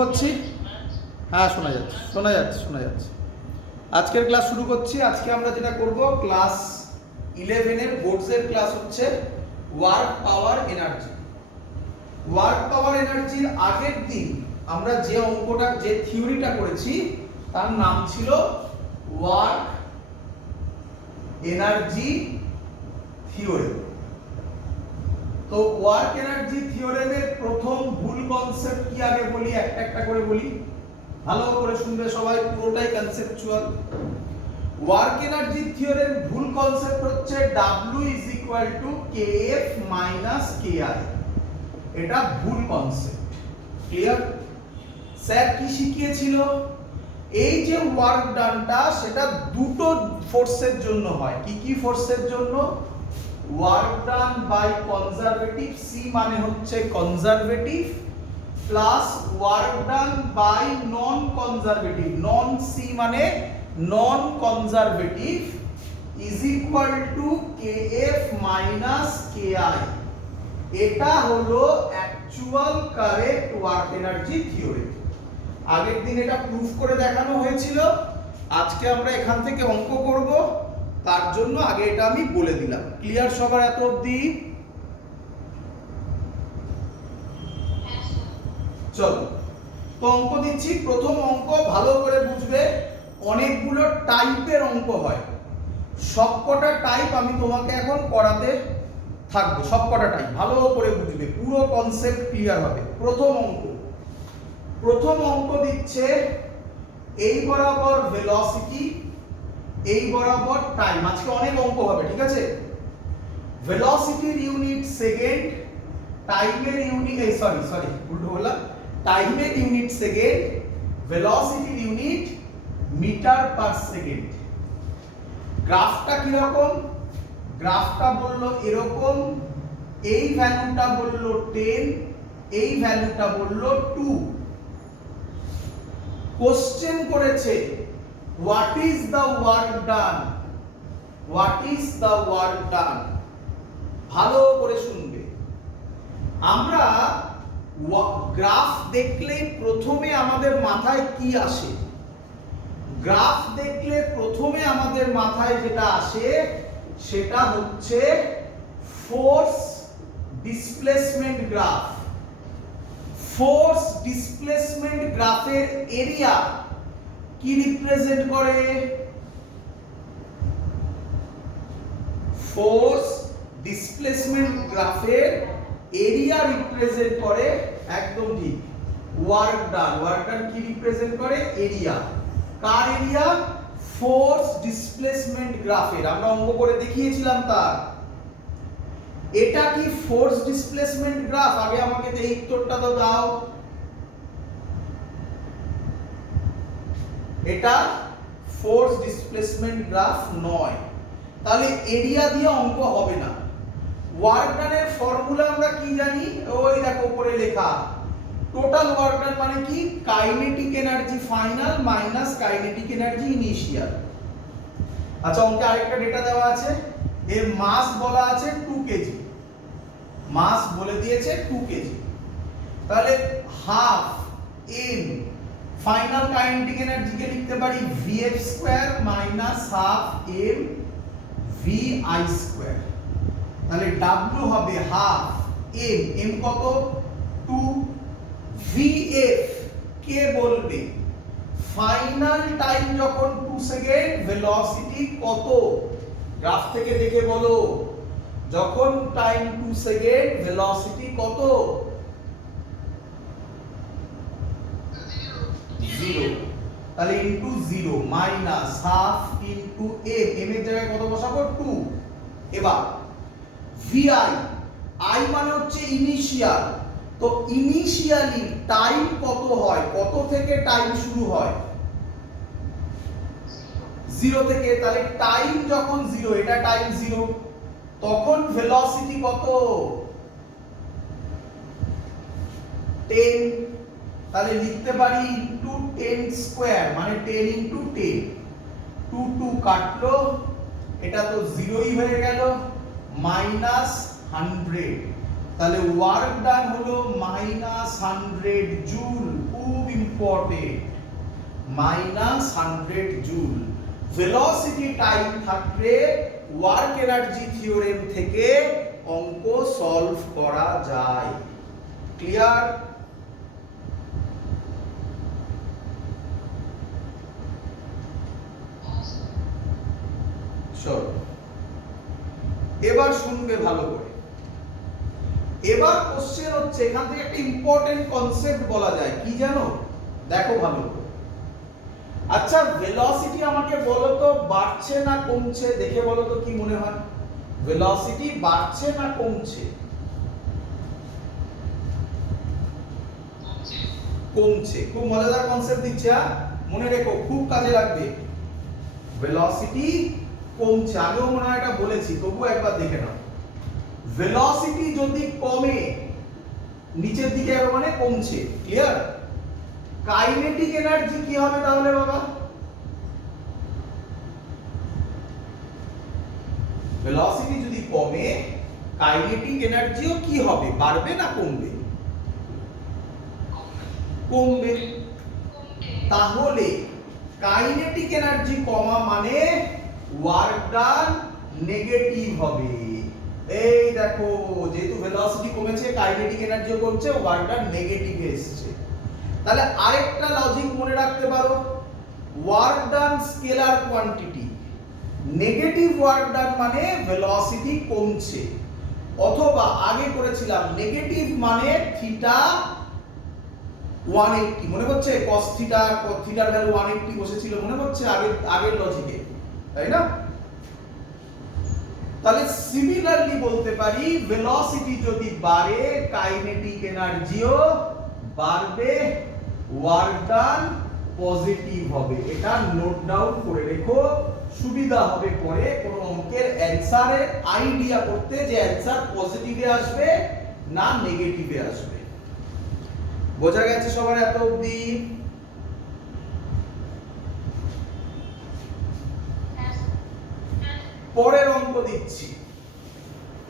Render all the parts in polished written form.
করছি। হ্যাঁ, শোনা যাচ্ছে। আজকের ক্লাস শুরু করছি। আজকে আমরা যেটা করব, ক্লাস 11 এর বোর্ডসের ক্লাস হচ্ছে work power energy. Work power এনার্জির আগের দিন আমরা যে থিওরিটা করেছি তার নাম ছিল ওয়ার্ক এনার্জি থিওরি। তো ওয়ার্ক এনার্জি থিওরেমের প্রথম ভুল কনসেপ্ট কি আগে বলি, একটা করে বলি, ভালো করে শুনবে সবাই, পুরোটাই কনসেপচুয়াল। ওয়ার্ক এনার্জি থিওরেম ভুল কনসেপ্ট হচ্ছে W KF KI। এটা ভুল কনসেপ্ট। ক্লিয়ার? স্যার কি শিখিয়েছিল? এই যে ওয়ার্ক ডানটা সেটা দুটো ফোর্সের জন্য হয়। কি কি ফোর্সের জন্য? Work done by conservative, C মানে হচ্ছে conservative, plus work done by non conservative, non C মানে non conservative, is equal to KF KI। এটা হলো actual correct work energy theory. আগের দিন এটা প্রুফ করে দেখানো হয়েছিল। আজকে আমরা এখান থেকে অঙ্ক করব, তার জন্য আগে এটা আমি বলে দিলাম। ক্লিয়ার সবার এত অবধি? চলো তো অঙ্ক দিচ্ছি। প্রথম অঙ্ক ভালো করে বুঝবে, অনেকগুলো টাইপের অঙ্ক হয়। সবকটা টাইপ আমি তোমাকে এখন করাতে থাকবো, সবকটা টাইপ ভালো করে বুঝবে, পুরো কনসেপ্ট ক্লিয়ার হবে। প্রথম অঙ্ক দিচ্ছে এই বরাবর ভেলোসিটি, এই বরাবর টাইম। আজকে অনেক অঙ্ক হবে, ঠিক আছে? ভেলোসিটির ইউনিট সেকেন্ড, টাইমের ইউনিট উল্টো বললাম, টাইমের ইউনিট সেকেন্ড, ভেলোসিটির ইউনিট মিটার পার সেকেন্ড। গ্রাফটা কি রকম? গ্রাফটা বললো এরকম, এই ভ্যালুটা বললো 10, এই ভ্যালুটা বললো 2। কোশ্চেন করেছে what is the work done, what is the work done। ভালো করে শুনবে। আমরা গ্রাফ দেখলে প্রথমে আমাদের মাথায় কি আসে? গ্রাফ দেখলে প্রথমে আমাদের মাথায় যেটা আসে সেটা হচ্ছে force displacement graph. Force displacement গ্রাফের এরিয়া কি রিপ্রেজেন্ট করে? ফোর্স ডিসপ্লেসমেন্ট গ্রাফের এরিয়া রিপ্রেজেন্ট করে, একদম ঠিক, ওয়ার্ক ডান। ওয়ার্ক ডান কি রিপ্রেজেন্ট করে? এরিয়া। কার এরিয়া? ফোর্স ডিসপ্লেসমেন্ট গ্রাফের। আমরা অঙ্ক করে দেখিয়েছিলাম তার। এটা কি ফোর্স ডিসপ্লেসমেন্ট গ্রাফ? আগে আমাকে এই উত্তরটা তো দাও। এটা ফোর্স ডিসপ্লেসমেন্ট গ্রাফ নয়, তাহলে এরিয়া দিয়ে অঙ্ক হবে না। ওয়ার্ক ডানের ফর্মুলা আমরা কি জানি? ওই দেখো উপরে লেখা, টোটাল ওয়ার্ক ডান মানে কি? Kinetic energy final minus kinetic energy initial. আচ্ছা, অঙ্কে আরেকটা ডেটা দেওয়া আছে, এর মাস বলা আছে 2 কেজি, মাস বলে দিয়েছে 2 কেজি। তাহলে half M final kinetic energy কে লিখতে পারি vf square minus half M vi square. তাহলে w হবে হাফ এম, এম কত? 2, vf কে বলবে? ফাইনাল টাইম যখন 2 সেকেন্ড, ভেলোসিটি কত? গ্রাফ থেকে দেখে বলো, যখন টাইম 2 সেকেন্ড ভেলোসিটি কত? 0। তাহলে into 0 minus half into M, M এর জায়গায় কত বসাবো? 2। এবার vi, i মানে হচ্ছে ইনিশিয়াল। তো ইনিশিয়ালি টাইম কত হয়? কত থেকে টাইম শুরু হয়? 0 থেকে। তাহলে টাইম যখন 0, এটা টাইম 0, তখন ভেলোসিটি কত? 10। তাহলে লিখতে পারি ইনটু 10 স্কয়ার মানে 10 ইনটু 10। 2 2 কাটলো, এটা তো 0ই হয়ে গেল, মাইনাস 100। তাহলে ওয়ার্ক ডান হলো -100 জুল। খুবই ইম্পর্টেন্ট, -100 জুল। ভেলোসিটি টাইম থাকলে ওয়ার্ক এনার্জি থিওরেম থেকে অঙ্ক সলভ করা যায়। ক্লিয়ার? চলো এবার শুনবে ভালো করে। এবার কোশ্চেন হচ্ছে, এখান থেকে একটা ইম্পর্টেন্ট কনসেপ্ট বলা যায়, কি জানো? দেখো ভালো করে। আচ্ছা, ভেলোসিটি আমাকে বলো তো বাড়ছে না কমছে? দেখে বলো তো কি মনে হয়, ভেলোসিটি বাড়ছে না কমছে? কমছে। খুব মজাদার কনসেপ্ট দিচ্ছে, মনে রেখো, খুব কাজে লাগবে। ভেলোসিটি কমছে, আগেও মনে হয় এটা বলেছি, তবু একবার দেখে নাও। ভেলোসিটি যদি কমে, নিচের দিকে মানে কমছে, ক্লিয়ার? কাইনেটিক এনার্জি কি হবে তাহলে বাবা? ভেলোসিটি যদি কমে, কাইনেটিক এনার্জিও কি হবে, বাড়বে না কমবে? কমবে। তাহলে কাইনেটিক এনার্জি কমা মানে ওয়ার্ক ডান নেগেটিভ হবে। এই দেখো, যেহেতু ভেলোসিটি কমেছে, কাইনেটিক এনার্জিও কমছে, ওয়ার্ক ডান নেগেটিভে এসেছে। তাহলে আরেকটা লজিক মনে রাখতে পারো, work done scalar quantity, negative work done মানে ভেলোসিটি কমছে। অথবা আগে করেছিলাম নেগেটিভ মানে থিটা 180, মনে হচ্ছে? cos থিটা, থিটার ভ্যালু 180 বসেছিল, মনে হচ্ছে আগের লজিকে, তাই না? তাহলে সিমিলারলি বলতে পারি, ভেলোসিটি যদি বাড়ে, কাইনেটিক এনার্জিও বাড়বে, ওয়ার্ক ডান পজিটিভ হবে। এটা নোট ডাউন করে রেখো, সুবিধা হবে পরে কোনো অঙ্কের অ্যানসারে আইডিয়া করতে, যে অ্যানসার পজিটিভে আসবে না নেগেটিভে আসবে। বোঝা গেছে সবার এত অবধি? পরের অঙ্ক দিচ্ছি।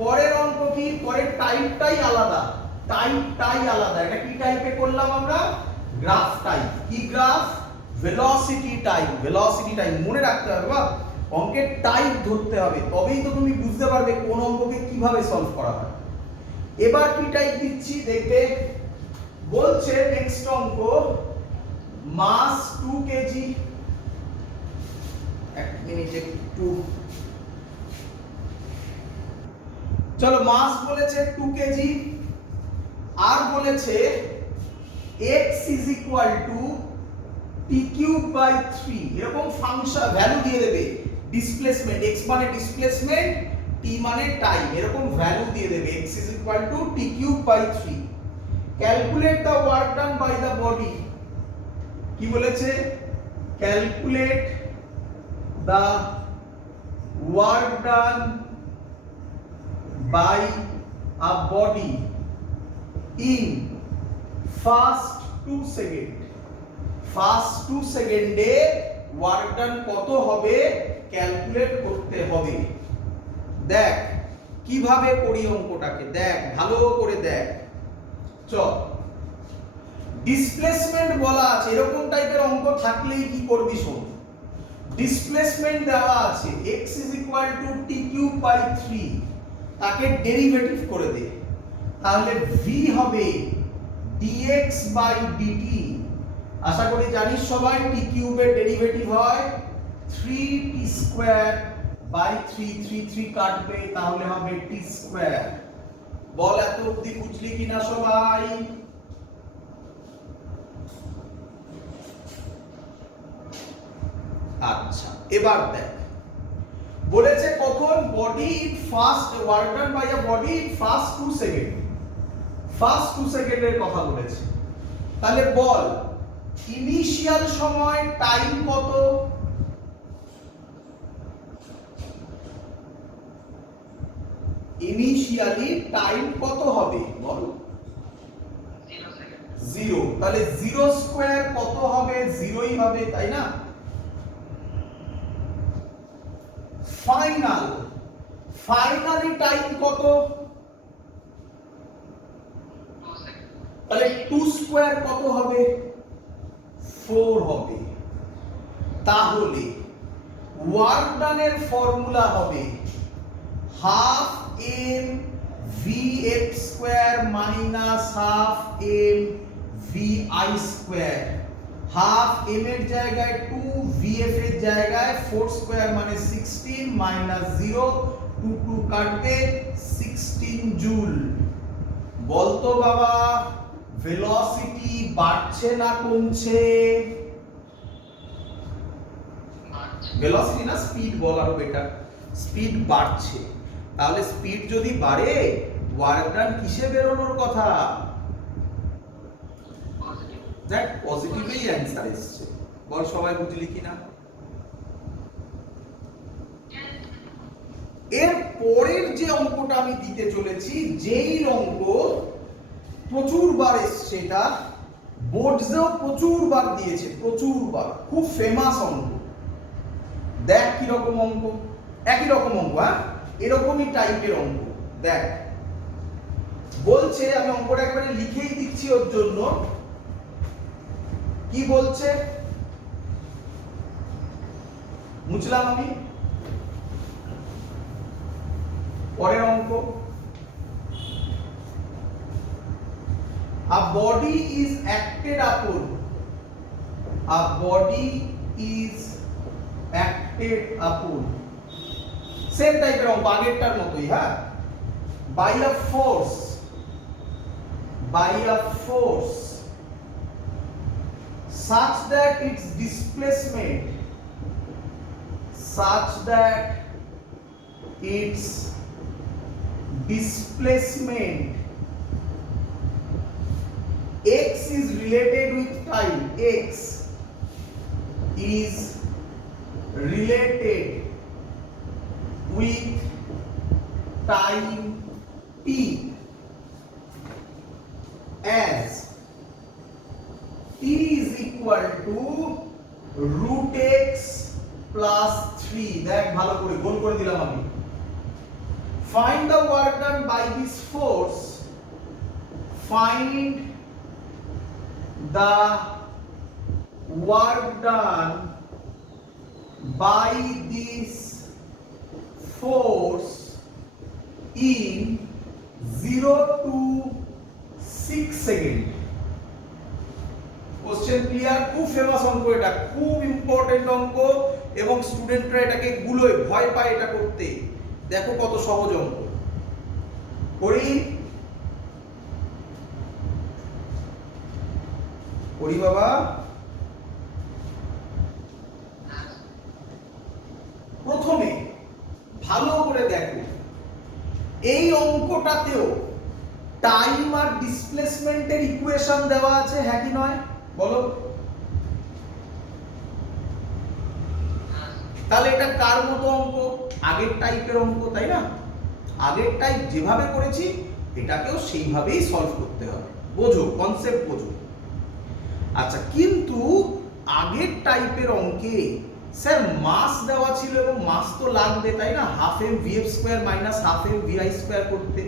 পরের অঙ্ক কি? পরের টাইপটাই আলাদা, টাইপটাই আলাদা। এটা কি টাইপে করলাম আমরা? Graph type. কি graph? Velocity type. Velocity type মনে রাখতে হবে বা অঙ্কের টাইপ ধরতে হবে, তবেই তো তুমি বুঝতে পারবে কোন অঙ্ককে কিভাবে সলভ করা হয়। এবার কি টাইপ দিচ্ছি দেখবে। বলছে নেক্সট অঙ্ক, মাস 2 কেজি। এক মিনিট একটু, চলো, মাস বলেছে 2 কেজি, আর বলেছে x is equal to t cube by 3, এরকম ফাংশন ভ্যালু দিয়ে দেবে। ডিসপ্লেসমেন্ট, x মানে ডিসপ্লেসমেন্ট, t মানে টাইম, এরকম ভ্যালু দিয়ে দেবে। x is equal to t cube by 3. Calculate the work done by the body. কি বলেছে? Calculate the work done by a body in first 2 second. First 2 সেকেন্ডে work done কত হবে calculate করতে হবে। দেখ কিভাবে করি অঙ্কটাকে, দেখ ভালো করে দেখ। চল, ডিসপ্লেসমেন্ট বলা আছে, এরকম টাইপের অঙ্ক থাকলেই কি করবি শোন। ডিসপ্লেসমেন্ট দেওয়া আছে x is equal to t cube by 3, তাকে ডেরিভেটিভ করে দে, তাহলে v হবে dx by dt। আশা করি জানিস সবাই t কিউবের ডেরিভেটিভ হয় 3t স্কয়ার বাই 3, 3 কাটবে, তাহলে হবে t স্কয়ার। বল এত অবধি বুঝলি কিনা সবাই? আচ্ছা, এবার দেখ বলেছে কখন, body in first work done by a body in first 2 second. First 2 সেকেন্ডের কথা বলেছে, তাহলে বল ইনিশিয়াল সময় টাইম কত? ইনিশিয়ালি টাইম কত হবে বল? 0। তাহলে 0 স্কয়ার কত হবে? 0ই হবে, তাই না? ফাইনালি টাইম কত? তাহলে 2 স্কয়ার কত হবে? 4 হবে। তাহলে ওয়ার্ক ডানের ফর্মুলা হবে half M V F square minus half M V I square. Half M এর জায়গায় 2, ভি এফ এর জায়গায় 4 স্কোয়ার মানে 16 মাইনাস 0, 2 2 কাটবে 16 জুল। বলতো বাবা ভেলোসিটি বাড়ছে না কমছে? ভেলোসিটি না স্পিড বল আরো বেটার, স্পিড বাড়ছে। তাহলে স্পিড যদি বাড়ে ওয়ার্ক ডান কিসে বেরোনোর কথা? দেখ পজিটিভই অ্যান্সার এসছে। বল সবাই বুঝলি কিনা? এর পরের যে অঙ্কটা আমি দিতে চলেছি, যেই অঙ্ক প্রচুর বার এসছে, এটা বোর্ডসেও প্রচুর বার দিয়েছে, প্রচুর বার, খুব ফেমাস অঙ্ক। দেখ কি রকম অঙ্ক, একই রকম অঙ্ক, হ্যাঁ এরকমই টাইপের অঙ্ক। দেখ বলছে, আমি অঙ্কটা একবারে লিখেই দিচ্ছি ওর জন্য। কি বলছে মুছলাম আমি। পরের অঙ্ক, a body is acted upon, a body is acted upon, same টাইপের অঙ্ক আগেরটার মতোই, হ্যাঁ, by a force such that its displacement x is related with time, x is related with time t as t is equal to root x plus 3। দেখ ভালো করে গোল করে দিলাম আমি। Find the work done by this force, find the work done by this force in 0 to 6 second. Question clear? খুব famous অঙ্ক এটা, খুব ইম্পর্টেন্ট অঙ্ক, এবং স্টুডেন্টরা এটাকে গুলোয় ভয় পায় এটা করতে। দেখো কত সহজ অঙ্ক। করি বাবা। প্রথমে ভালো করে দেখো, এই অঙ্কটাতেও টাইম আর ডিসপ্লেসমেন্টের ইকুয়েশন দেওয়া আছে, হ্যাঁ কি নয় বলো? তাহলে এটা কার মতো অঙ্ক? আগের টাইপের অঙ্ক, তাই না? আগের টাইপ যেভাবে করেছি এটাকেও সেইভাবেই সলভ করতে হবে। বোঝো, কনসেপ্ট বোঝো। আচ্ছা, কিন্তু আগের টাইপের অঙ্কে স্যার মাস দেওয়া ছিল, এবং মাস তো লাগবে, তাই না? Half M V F square minus half M V I square করতে।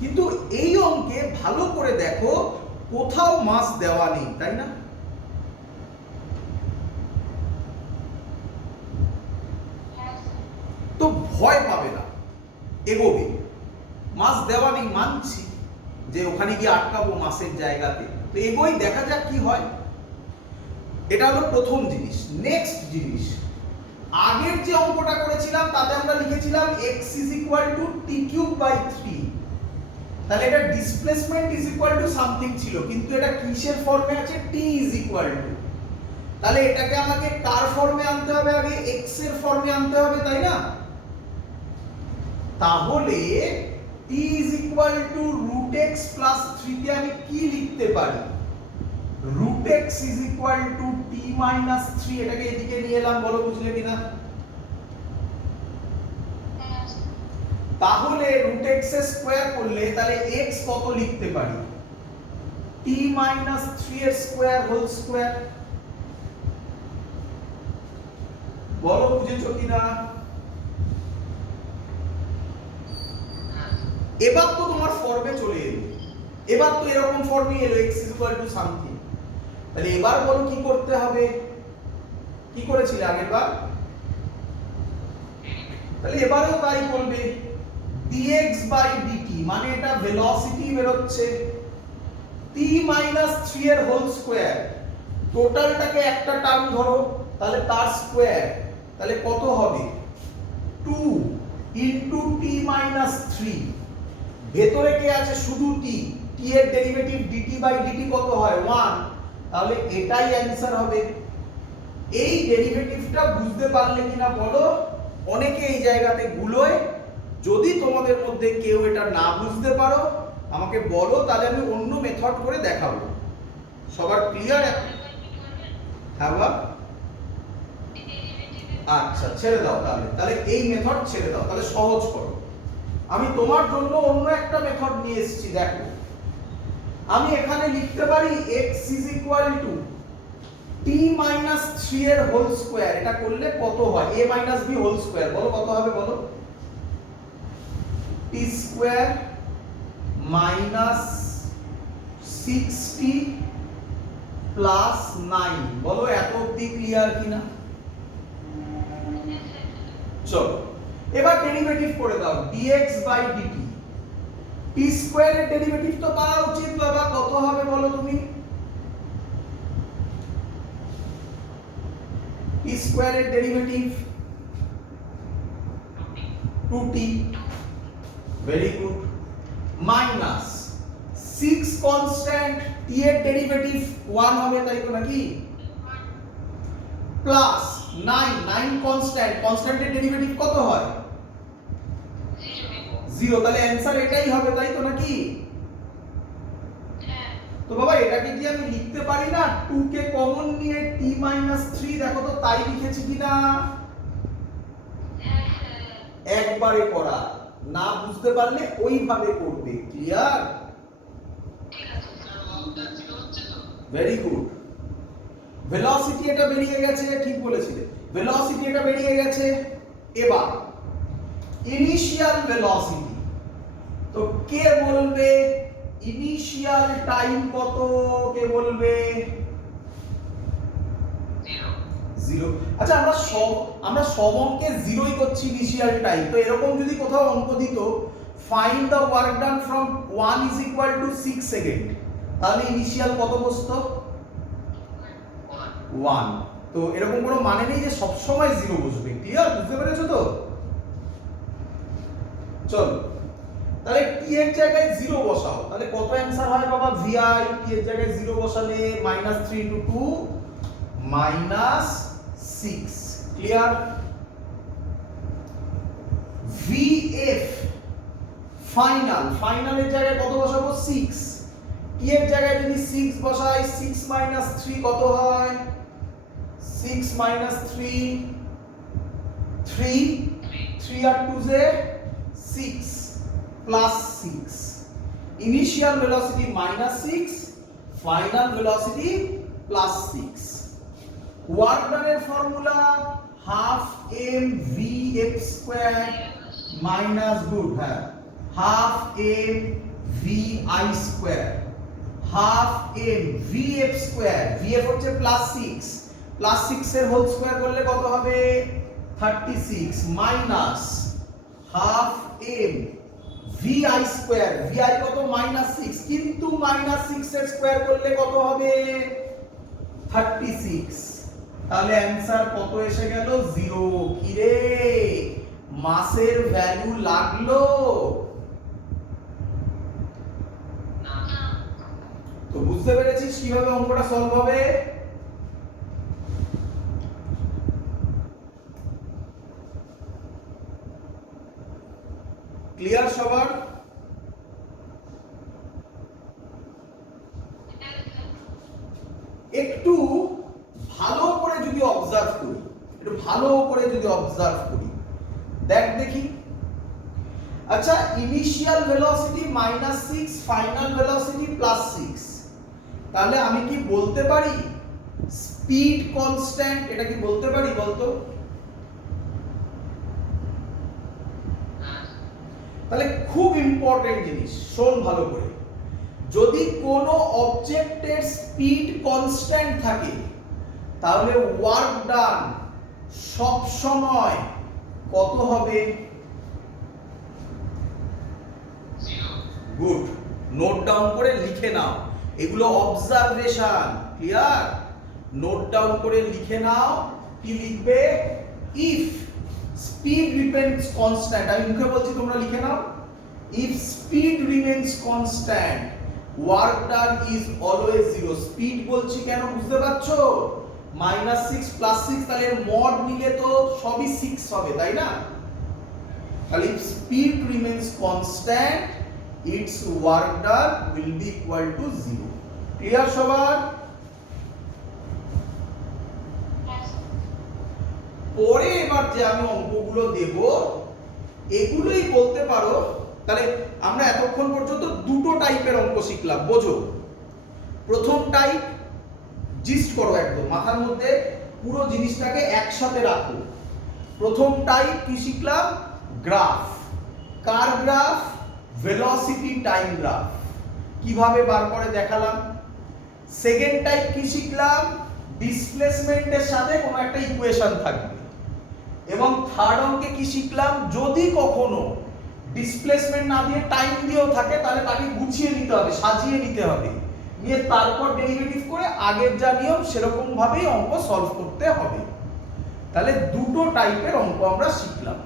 কিন্তু এই অঙ্কে ভালো করে দেখো, কোথাও মাস দেওয়া নেই, তাই না? তো ভয় পাবে না, এগোবে। মাস দেওয়া নেই মানছি, যে ওখানে গিয়ে আটকাবো মাসের জায়গাতে, তো এগোই, দেখা যাক কি হয়। এটা হলো প্রথম জিনিস। নেক্সট জিনিস, আগের যে অঙ্কটা করেছিলাম তাতে আমরা লিখেছিলাম x is equal to t cube by 3। তাহলে এটা displacement is equal to something ছিল, কিন্তু এটা কিসের ফর্মে আছে? t is equal to। তাহলে এটাকে আমাকে কার ফর্মে আনতে হবে? আগে x এর ফর্মে আনতে হবে, তাই না? তাহলে t is equal to root x plus 3 কে আমি কি লিখতে পারি? root x is equal to t minus 3। এটাকে এদিকে নিয়ে এলাম, বলো বুঝলে কিনা? তাহলে root x এর স্কয়ার করলে তাহলে x কত লিখতে পারি? t minus 3 এর স্কয়ার হোল স্কয়ার। বলো বুঝেছো কিনা? এবার তো তোমার ফর্মে চলে এলো, এবার তো এরকম ফর্মে এলো x is equal to something. তাহলে এবার বলো কি করতে হবে, কি করেছিলে আগের বার, তাহলে এবারেও তাই করবে। dx বাই dt মানে এটা ভেলোসিটি বেরোচ্ছে, t মাইনাস 3 এর হোল স্কয়ার, টোটালটাকে একটা টার্ম ধরো তাহলে তার স্কয়ার, তাহলে কত হবে 2 ইনটু t মাইনাস 3, ভেতরে কে আছে শুধু t, t এর ডেরিভেটিভ dt বাই dt কত হয় 1, তাহলে এটাই অ্যানসার হবে। এই ডেরিভেটিভটা বুঝতে পারলে কিনা বলো, অনেকে এই জায়গাতে গুলোয়, যদি তোমাদের মধ্যে কেউ এটা না বুঝতে পারো আমাকে বলো, তাহলে আমি অন্য মেথড করে দেখাবো। সবার ক্লিয়ার? হ্যাঁ বাবা, আচ্ছা ছেড়ে দাও, তাহলে এই মেথড ছেড়ে দাও, তাহলে সহজ করো। আমি তোমার জন্য অন্য একটা মেথড নিয়ে এসেছি, দেখো আমি এখানে লিখতে পারি x is equal to t minus 3 এর হোল স্কয়ার, এটা করলে কত হয় a minus b whole square, বলো কত হবে বলো, t square minus 6t plus 9, বলো এত অবধি ক্লিয়ার কিনা? চলো এবার ডেরিভেটিভ করে দাও dx বাই dt, t স্কয়ারের ডেরিভেটিভ তো পাওয়া উচিত বাবা, কত হবে বলো তুমি, t স্কয়ারের derivative 2t, very good, minus 6 constant, t এর ডেরিভেটিভ 1 হবে তাই তো নাকি, প্লাস 9 কনস্ট্যান্ট, কনস্ট্যান্টের ডেরিভেটিভ কত হয় 0, তাহলে অ্যানসার এটাই হবে তাই তো নাকি? তো বাবা এটাকে কি আমি লিখতে পারি না 2 কে কমন নিয়ে t 3, দেখো তো তাই লিখেছি কিনা, একবারে করা, না বুঝতে পারলে ওইভাবে করবে, ক্লিয়ার? ভেরি গুড, ভেলোসিটি এটা বেরিয়ে গেছে, ঠিক বলেছিলে, ভেলোসিটি এটা বেরিয়ে গেছে। এবার ইনিশিয়াল ভেলোসিটি, তো কে বলবে ইনিশিয়াল টাইম কত, কে বলবে 0। আচ্ছা আমরা সব অঙ্কে 0ই করছি ইনিশিয়াল টাইম, তো এরকম যদি কোথাও অঙ্ক দিত find the work done from 1 is equal two 6 second, তাহলে ইনিশিয়াল কত বসতো 1, তো এরকম কোনো মানে নেই যে সব সময় 0 বসবে, ক্লিয়ার? বুঝতে পেরেছো তো? চলো তাহলে t এর জায়গায় 0 বসাও, তাহলে কত অ্যানসার হয় বাবা vi, t এর জায়গায় 0 বসালে -3 * 2 -6, ক্লিয়ার? vf ফাইনালের জায়গায় কত বসাবো 6, t এর জায়গায় যদি 6 বসাই 6 - 3 কত হয় 6 - 3 3 আর 2 জে 6 plus 6, initial velocity -6, final velocity +6, work ডানের formula half m vf² minus good, হ্যাঁ half m vi², half m vf², vf হচ্ছে +6 এর হোল স্কয়ার করলে কত হবে 36, minus half m vi², vi কত -6, কিন্তু -6 এর স্কয়ার করলে কত হবে 36, তাহলে অ্যানসার কত এসে গেল 0। কি রে মাসের ভ্যালু লাগলো না? তো বুঝতে পেরেছিস কিভাবে অঙ্কটা সলভ হবে? ক্লিয়ার সবার? একটু ভালো করে যদি অবজার্ভ করি, দেখ দেখি, আচ্ছা ইনিশিয়াল ভেলোসিটি -6, ফাইনাল ভেলোসিটি +6, তাহলে আমি কি বলতে পারি স্পিড কনস্ট্যান্ট, এটা কি বলতে পারি বলতো? তাহলে খুব ইম্পর্টেন্ট জিনিস, শোন ভালো করে, যদি কোনো অবজেক্টের স্পিড কনস্ট্যান্ট থাকে তাহলে ওয়ার্ক ডান সব সময় কত হবে? গুড, নোট ডাউন করে লিখে নাও, এগুলো অবজারভেশন। ক্লিয়ার? নোট ডাউন করে লিখে নাও। কি লিখবে? ইফ স্পিড রিমেইনস কনস্ট্যান্ট, আমি মুখে বলছি তোমরা লিখে নাও। If speed remains constant work done is always zero. Speed বলছি কেন বুঝতে পারছো? -6 + 6, তাহলে মড নিলে তো সবই 6 হবে, তাই না? তাহলে if speed remains constant its work done will be equal to 0. Clear সবার? পরে এবার যে আমি অঙ্কগুলো দেব এগুলোই বলতে পারো। তাহলে আমরা এতক্ষণ পর্যন্ত দুটো টাইপের অঙ্ক শিখলাম, বোঝো। প্রথম টাইপ, জিস্ট করো একদম মাথার মধ্যে, পুরো জিনিসটাকে একসাথে রাখো। প্রথম টাইপ কি শিখলাম? গ্রাফ, কার গ্রাফ, ভেলোসিটি টাইম গ্রাফ, কিভাবে বার করে দেখালাম। সেকেন্ড টাইপ কি শিখলাম? ডিসপ্লেসমেন্টের সাথে কোনো একটা ইকুয়েশন থাকবে। এবং থার্ড অঙ্কে কি শিখলাম? যদি কখনো ডিসপ্লেসমেন্ট না দিয়ে টাইম দিয়েও থাকে তাহলে তাকে গুছিয়ে নিতে হবে, সাজিয়ে নিতে হবে, নিয়ে তারপর ডেরিভেটিভ করে আগের যা নিয়ম সেরকম ভাবেই অঙ্ক সলভ করতে হবে। তাহলে দুটো টাইপের অঙ্ক আমরা শিখলাম।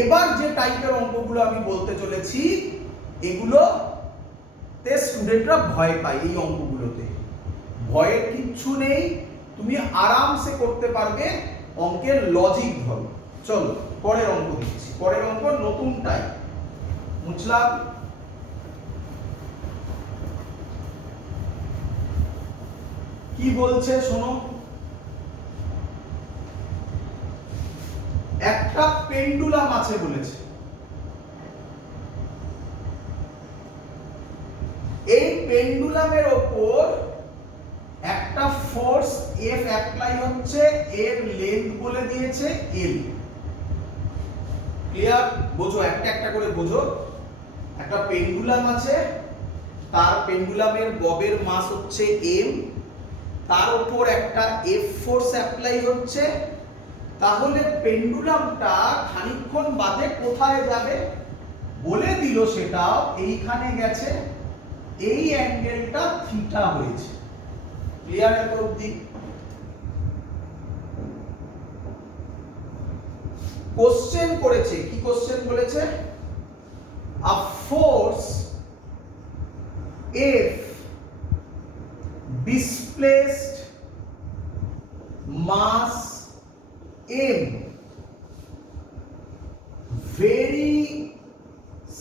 এবার যে টাইপের অঙ্কগুলো আমি বলতে চলেছি এগুলোতে স্টুডেন্টরা ভয় পায়। এই অঙ্কগুলোতে ভয়ের কিচ্ছু নেই, তুমি আরামসে করতে পারবে, অঙ্কের লজিক ধরো। চলো পরের অঙ্ক দিচ্ছি। পরের অঙ্ক নতুন টাইপ, বুঝলাম? কি বলছে শোনো। একটা পেন্ডুলাম আছে বলেছে, এই পেন্ডুলামের ওপর একটা ফোর্স F অ্যাপ্লাই হচ্ছে, এর লেন্থ বলে দিয়েছে L। ক্লিয়ার? বোঝো, একটা একটা করে বোঝো। একটা পেন্ডুলাম আছে, তার পেন্ডুলামের ববের মাস হচ্ছে m, তার উপর একটা F ফোর্স অ্যাপ্লাই হচ্ছে। তাহলে পেন্ডুলামটা খানিকক্ষণ বাদে কোথায় যাবে বলে দিল, সেটাও এইখানে গেছে, এই অ্যাঙ্গেলটা থিটা হয়েছে। ক্লিয়ার এত অবধি? কোশ্চেন করেছে, কি কোশ্চেন বলেছে? আ force F displaced mass M very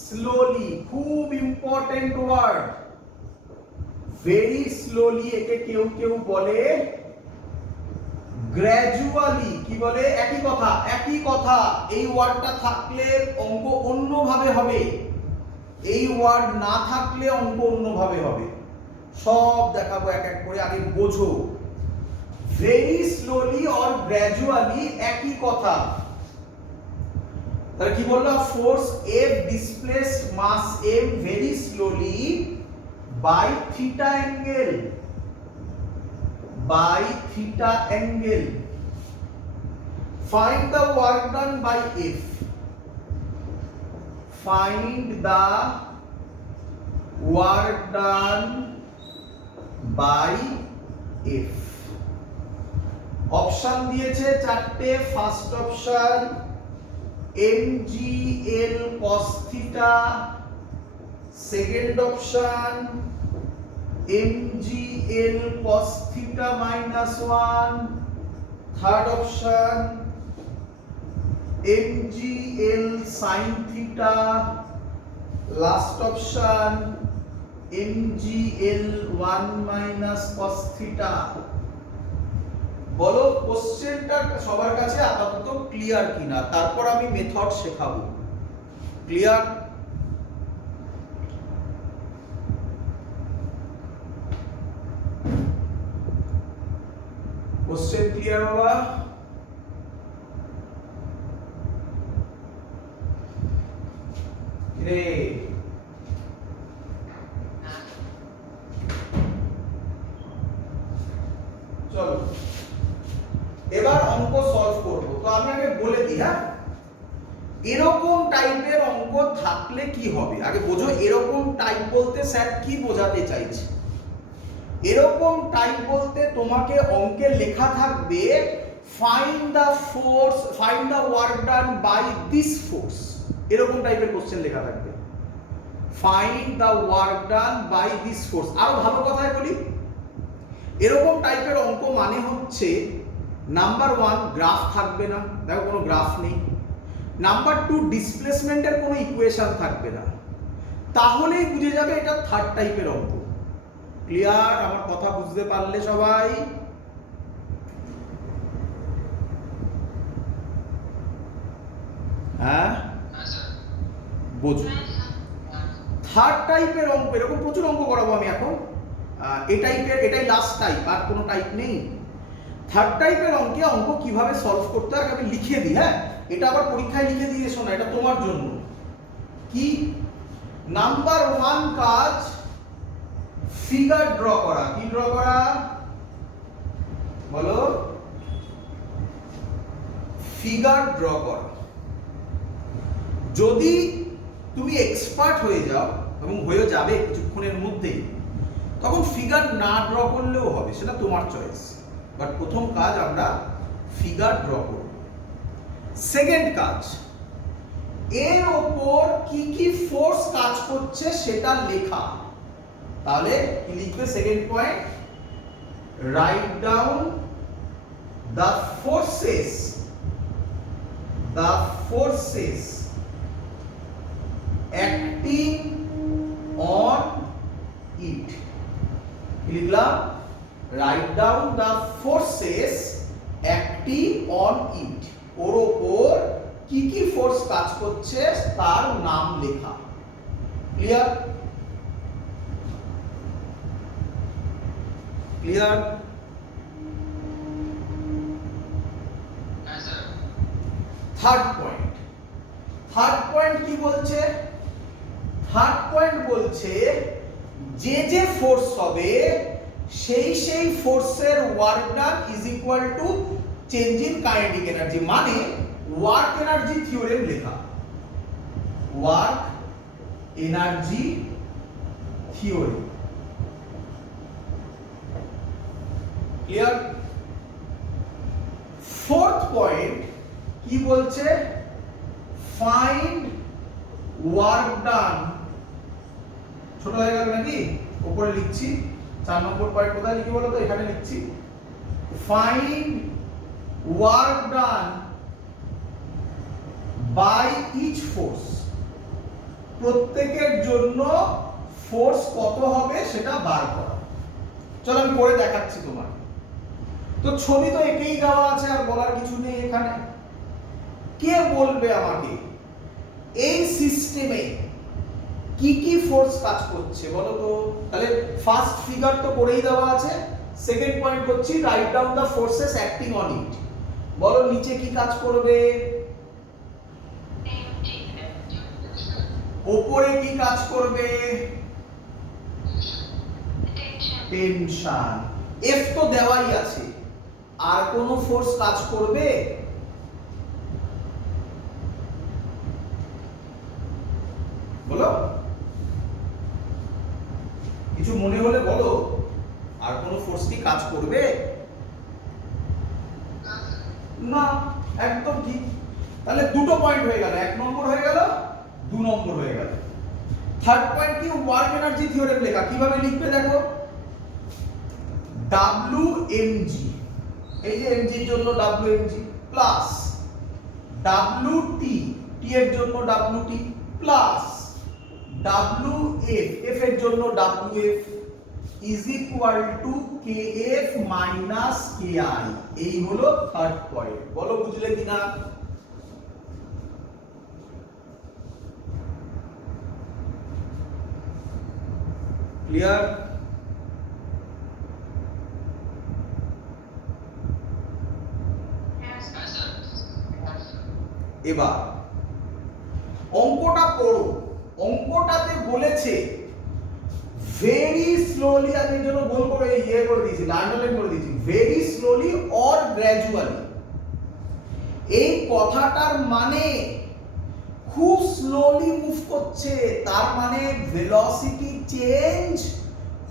slowly, খুব ইম্পর্টেন্ট ওয়ার্ড, ভেরি স্লোলি। একে কেউ কেউ বলে গ্র্যাজুয়ালি। কি বলে? একই কথা, একই কথা। এই ওয়ার্ডটা থাকলে অঙ্ক অন্যভাবে হবে, এই ওয়ার্ড না থাকলে অঙ্ক অন্যভাবে হবে। সব দেখাবো এক এক করে, আগে বোঝো। ভেরি স্লোলি অর গ্র্যাজুয়ালি একই কথা। তাহলে কি বললাম? Force F displaced mass M very slowly by theta angle, by theta angle. Find the work done by F. Find the work done by F. Option দিয়েছে চারটে। First option mgl cos theta, second option mgl cos theta -1, third option mgl sin theta, last option mgl 1 - cos theta। বলো কোশ্চেনটা সবার কাছে আপাতত clear কিনা, তারপর আমি মেথড শেখাবো। ক্লিয়ার? কোশ্চেন ক্লিয়ার বাবা? রে চলো এবার অঙ্ক সলভ করব। তো আমি আগে বলে দিই, হ্যাঁ, এরকম টাইপের অঙ্ক থাকলে কি হবে আগে বোঝো। এরকম টাইপ বলতে স্যার কি বোঝাতে চাইছে? এরকম টাইপ বলতে তোমাকে অঙ্কে লেখা থাকবে find the force, find the work done by this force, এরকম টাইপের কোশ্চেন লেখা থাকবে। Find the work done by this force. আরো ভালো কথায় বলি, এরকম টাইপের অঙ্ক মানে হচ্ছে নাম্বার 1 গ্রাফ থাকবে না, দেখো কোনো গ্রাফ নেই। নাম্বার 2 ডিসপ্লেসমেন্টের কোনো ইকুয়েশন থাকবে না, তাহলেই বুঝে যাবে এটা থার্ড টাইপের অঙ্ক। ক্লিয়ার? আমার কথা বুঝতে পারলে সবাই? হ্যাঁ বোঝো। থার্ড টাইপের অঙ্ক, এরকম প্রচুর অঙ্ক করাবো আমি এখন। এই টাইপের, এটাই লাস্ট টাইপ, আর কোনো টাইপ নেই। থার্ড টাইপের অঙ্ক কিভাবে সলভ করতে হয় আমি লিখে দিই, হ্যাঁ, এটা আবার পরীক্ষায় লিখে দিয়ে এসো না, এটা তোমার জন্য। কি নাম্বার 1 কাজ ফিগার ড্র করা। কি ড্র করা বলো? ফিগার ড্র করা। যদি তুমি এক্সপার্ট হয়ে যাও এবং হয়ে যাবে কিছুক্ষণের মধ্যেই, তখন ফিগার না ড্র করলেও হবে, সেটা তোমার চয়েস। বাট প্রথম কাজ আমরা ফিগার ড্র করব। সেকেন্ড কাজ, এর ওপর কি কি ফোর্স কাজ করছে সেটা লেখা। তাহলে কি লিখবে? Second point, write down the forces acting on it. কি লিখলাম? Write down the forces acting on it. ওর ওপর কি কি ফোর্স কাজ করছে তার নাম লেখা। ক্লিয়ার? ক্লিয়ার? থার্ড পয়েন্ট কি বলছে? থার্ড পয়েন্ট বলছে যে যে ফোর্স হবে সেই ফোর্সের work done is equal to change in kinetic energy, মানে ওয়ার্ক এনার্জি থিওরেম লেখা। Work energy theory. Clear? Fourth point কি বলছে? ফাইন্ড ওয়ার্ক ডান। ছোট হয়ে গেল নাকি? উপরে লিখছি। 4 নম্বর পয়েন্ট কোথায় লিখি বলো তো? এখানে লিখছি। Find work done by each force. প্রত্যেকের জন্য ফোর্স কত হবে সেটা বার করা। চলো আমি করে দেখাচ্ছি তোমার। তো ছবি তো একেই দেওয়া আছে, আর বলার কিছু নেই এখানে। কে বলবে আমাকে এই সিস্টেমে কি কি ফোর্স কাজ করছে বলো তো? তাহলে ফার্স্ট ফিগার তো করেই দেওয়া আছে। সেকেন্ড পয়েন্ট হচ্ছে right down the forces acting on ইট। বলো নিচে কি কাজ করবে? উপরে কি কাজ করবে? টেনশন। এফ তো দেওয়াই আছে, আর কোন ফোর্স কাজ করবে? বলো, কিছু মনে হলে বলো। আর কোন ফোর্স কি কাজ করবে? না, একদম ঠিক। তাহলে দুটো পয়েন্ট হয়ে গেল, 1 নম্বর হয়ে গেল, 2 নম্বর হয়ে গেল। থার্ড পয়েন্ট কি? ওয়ার্ক এনার্জি থিওরেম লেখা। কিভাবে লিখবে দেখো? WmG, এই যে mg এর জন্য WmG প্লাস WT, T এর জন্য WT প্লাস WF, F এর জন্য WF is equal to KF minus KI। এই হলো থার্ড পয়েন্ট। বলো বুঝলে কিনা? ক্লিয়ার? এবার অঙ্কটা পড়ো। অঙ্কটাতে বলেছে ভেরি স্লোলি, আমি এর জন্য গোল করে ইয়ে করে দিয়েছি, আন্ডারলাইন করে দিয়েছি। ভেরি অর গ্র্যাজুয়ালি, এই কথাটার মানে খুব স্লোলি মুভ করছে, তার মানে ভেলোসিটি চেঞ্জ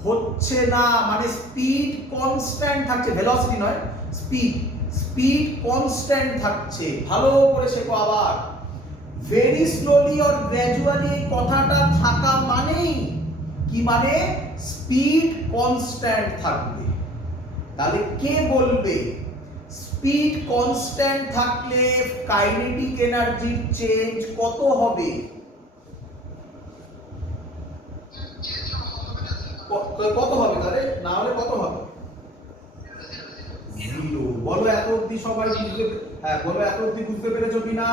হচ্ছে না, মানে স্পিড কনস্ট্যান্ট থাকছে, ভেলোসিটি নয় স্পিড, স্পিড কনস্ট্যান্ট থাকছে। ভালো করে শেখো আবার, ভেরি স্লোলি অর গ্র্যাজুয়ালি এই কথাটা থাকা মানেই কি, মানে স্পিড কনস্ট্যান্ট থাকবে। তাহলে কে বলবে স্পিড কনস্ট্যান্ট থাকলে কাইনেটিক এনার্জির চেঞ্জ কত হবে? কত হবে তাহলে, না হলে কত হবে? জিরো। বলো এত অবধি সবাই বুঝতে, হ্যাঁ বলো এত অবধি বুঝতে পেরেছো কিনা?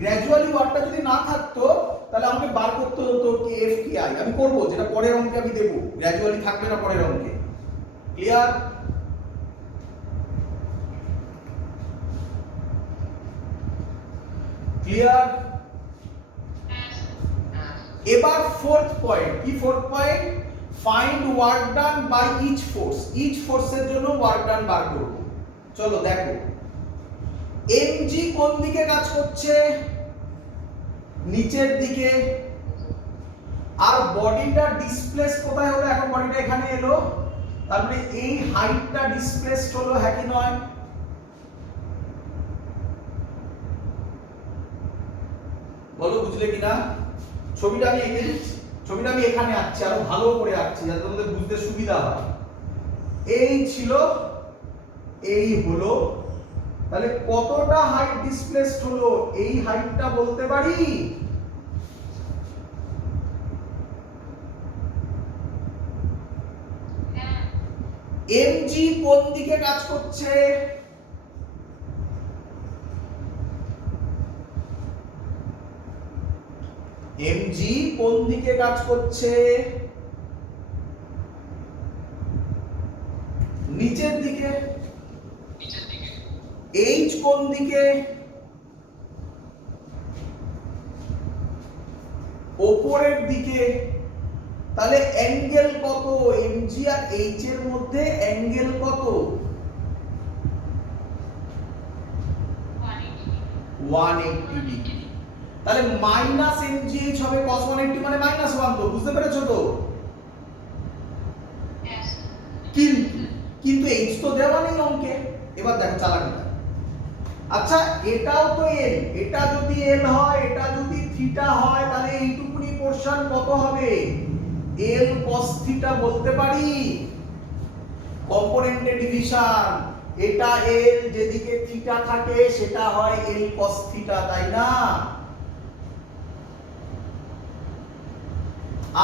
গ্র্যাজুয়ালি ওয়ার্ডটা যদি না থাকতো তাহলে আমাকে বার করতে হতো কে এফ কি আই, আমি করব, যেটা পরের অঙ্কে আমি দেব, গ্র্যাজুয়ালি থাকবে না পরের অঙ্কে। ক্লিয়ার? ক্লিয়ার? এবার ফোর্থ পয়েন্ট, কি fourth point? Find work done by each force, each ফোর্সের জন্য ওয়ার্ক ডান বার করব। চলো দেখো, এমজি কোন দিকে কাজ করছে? নিচের দিকে। আর বডিটা ডিসপ্লেস কোথায় হলো? এখন বডিটা এখানে এলো, তার মানে এই হাইটটা ডিসপ্লেসড হলো, হ্যাঁ কি নয়? বলো বুঝলে কিনা? ছবিটা আমি এঁকে দিচ্ছি, ছবিটা আমি এখানে আঁকছি, আরো ভালো করে আঁকছি যাতে তোমাদের বুঝতে সুবিধা হয়। এই ছিল, এই হলো, তাহলে কতটা হাইট ডিসপ্লেসড হলো এই হাইটটা বলতে পারি? এমজি কোন দিকে কাজ করছে? এমজি কোন দিকে কাজ করছে? নিচের দিকে। এইচ কোন দিকে? উপরের দিকে। তাহলে অ্যাঙ্গেল কত? এমজি আর এইচ এর মধ্যে অ্যাঙ্গেল কত? 180 ডিগ্রি। তাহলে মাইনাস এমজিএইচ হবে cos 180 মানে মাইনাস 1, তো বুঝতে পেরেছো তো? কিন্তু এইচ তো দেওয়া নেই অঙ্কে। এবার দেখো চালাকিটা, আচ্ছা এটাও তো এল, এটা যদি এল হয়, এটা যদি থিটা হয়, তাহলে এইটুকুনি পোরশন কত হবে? এল cos থিটা বলতে পারি। কম্পোনেন্টে ডিভিশন, এটা এল, যেদিকে থিটা থাকে সেটা হয় এল cos থিটা, তাই না?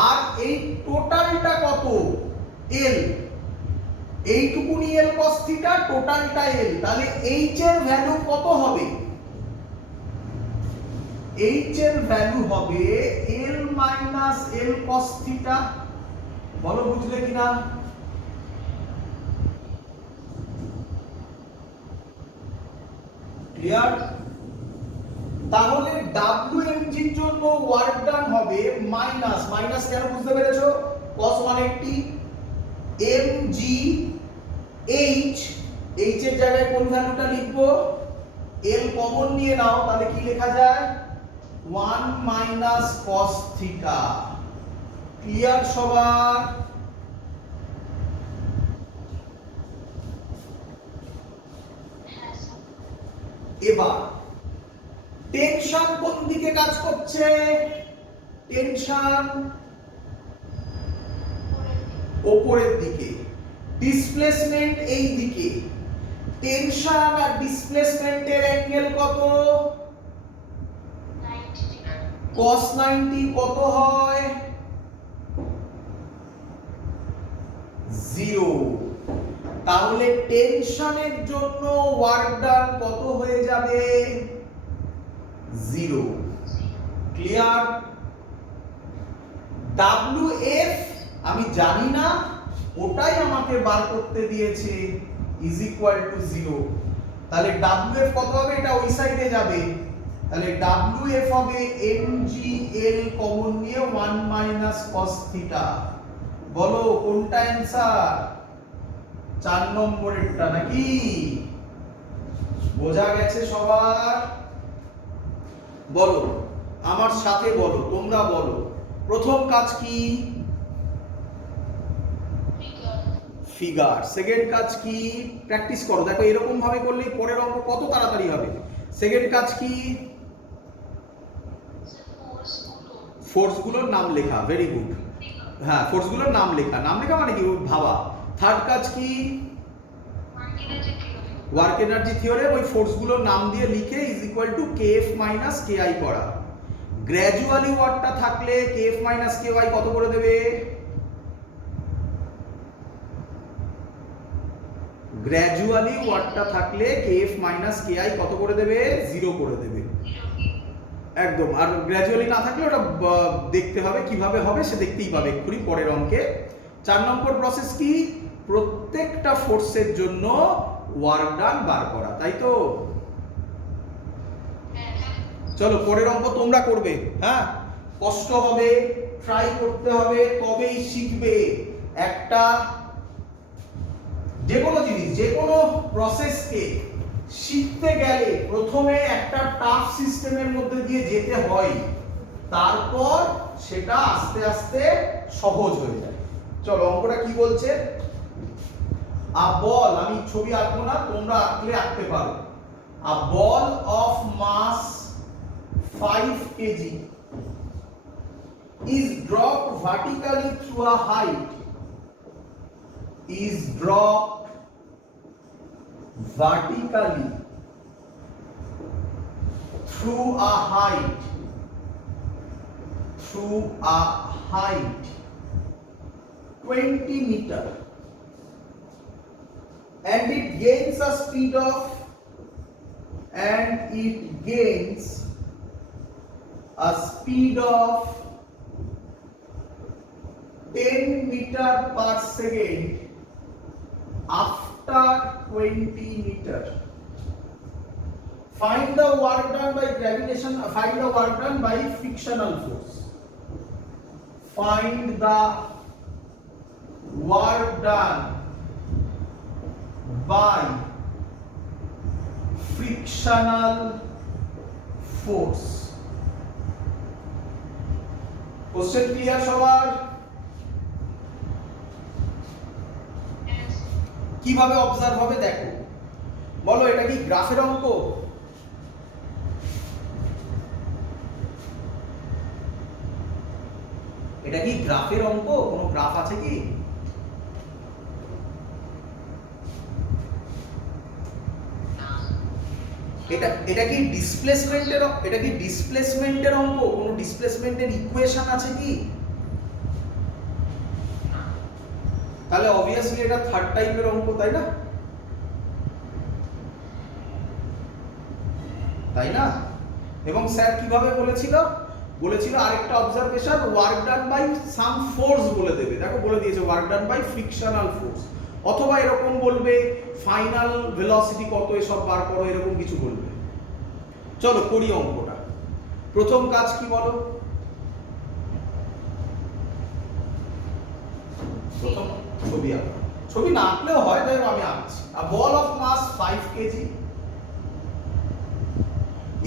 আর এই টোটালটা কত? এল, এইটুকুনি এল cos থিটা, টোটালটা এল, তাহলে এইচ এর ভ্যালু কত হবে? এইচ এর ভ্যালু হবে L minus L cos theta. বলো বুঝলে কিনা? ক্লিয়ার? তাহলে WMG এর জন্য ওয়ার্ক ডান হবে মাইনাস, মাইনাস কেন বুঝতে পেরেছো? cos 180 mg h, h এর জায়গায় কোন ভ্যালুটা লিখবো? l কমন নিয়ে নাও, তাহলে কি লেখা যায়? 1 মাইনাস cos থিটা। ক্লিয়ার সবার? এবার টেনশন কোন দিকে কাজ করছে? টেনশন উপরের দিকে, ডিসপ্লেসমেন্ট এই দিকে। টেনশন আর ডিসপ্লেসমেন্টের অ্যাঙ্গেল কত? 90 cos 90 কত হয়? 0। তাহলে টেনশনের জন্য ওয়ার্ক ডান কত হয়ে যাবে? 0। ক্লিয়ার? WF আমি জানি না, ওটাই আমাকে বার করতে দিয়েছে, ইজ ইকুয়াল টু 0। তাহলে WF কত হবে? এটা ওই সাইডে যাবে, তাহলে WF হবে mgl কমন নিয়ে 1 মাইনাস cos থিটা। বলো কোনটা অ্যানসার? 4 নম্বরেরটা নাকি? বোঝা গেছে সবার? বলো, আমার সাথে বলো, তোমরা বলো, প্রথম কাজ কি? ফিগার। সেকেন্ড কাজ কি? প্র্যাকটিস করো, দেখো এরকম ভাবে করলেই পরের অঙ্ক কত তাড়াতাড়ি হবে। সেকেন্ড কাজ কি? ফোর্স গুলোর নাম লেখা। Very good. হ্যাঁ, ফোর্স গুলোর নাম লেখা। নাম লেখা মানে কি? ভাবা। থার্ড কাজ কি? Work energy theorem. ওই ফোর্স গুলোর নাম দিয়ে লিখে is equal two KF minus KI করা। গ্র্যাজুয়ালি ওয়ার্কটা থাকলে কেএফ মাইনাস কেওয়াই কত করে দেবে? গ্র্যাজুয়ালি ওয়ার্কটা থাকলে কেএফ মাইনাস কেআই কত করে দেবে? 0 করে দেবে। একদম। আর গ্র্যাজুয়ালি না থাকলে ওটা দেখতে হবে, কিভাবে হবে সে দেখতেই পাবে এক্ষুনি পরের অঙ্কে। 4 নম্বর প্রসেস কি? প্রত্যেকটা ফোর্সের জন্য ওয়ার্ক ডান বার করা, তাই তো? চলো পরের অঙ্ক তোমরা করবে। হ্যাঁ, কষ্ট হবে, ট্রাই করতে হবে, তবেই শিখবে। একটা যে কোনো জিনিস, যে কোনো প্রসেসকে শিখতে গেলে প্রথমে একটা টাফ সিস্টেমের মধ্যে দিয়ে যেতে হয়, তারপর সেটা আস্তে আস্তে সহজ হয়ে যায়। চলো অঙ্কটা কি বলছে? আ বল, আমি ছবি আঁকবো না, তোমরা আঁকলে আঁকতে পারো। আ বল of mass 5 kg is dropped vertically through a height. Is dropped vertically through a height. Through a height 20 meter. And it gains a speed of 10 meter per second after 20 meter. Find the work done by gravitation. Find the work done by frictional force. Find the work done by frictional force. Question clear সবার? কিভাবে observe হবে দেখো। বলো, এটা কি গ্রাফের অঙ্ক? এটা কি গ্রাফের অঙ্ক? কোনো গ্রাফ আছে কি? এটা কি ডিসপ্লেসমেন্টের? এটা কি ডিসপ্লেসমেন্টের অঙ্ক? কোনো ডিসপ্লেসমেন্টের ইকুয়েশন আছে কি? তাহলে অবভিয়াসলি এটা থার্ড টাইপের অঙ্ক, তাই না? তাই না? এবং স্যার কিভাবে বলেছিল? বলেছিল আরেকটা observation, work done by some force বলে দেবে। দেখো বলে দিয়েছে work done by frictional force, অথবা এরকম বলবে ফাইনাল ভেলোসিটি কত, এসব বার করো, এরকম কিছু বলবে। চলো করি অঙ্কটা। প্রথম কাজ কি বলো? প্রথম ছবি আঁকা। ছবি না আঁকলেও হয়, তাই আমি আঁকছি। A ball of mass 5 kg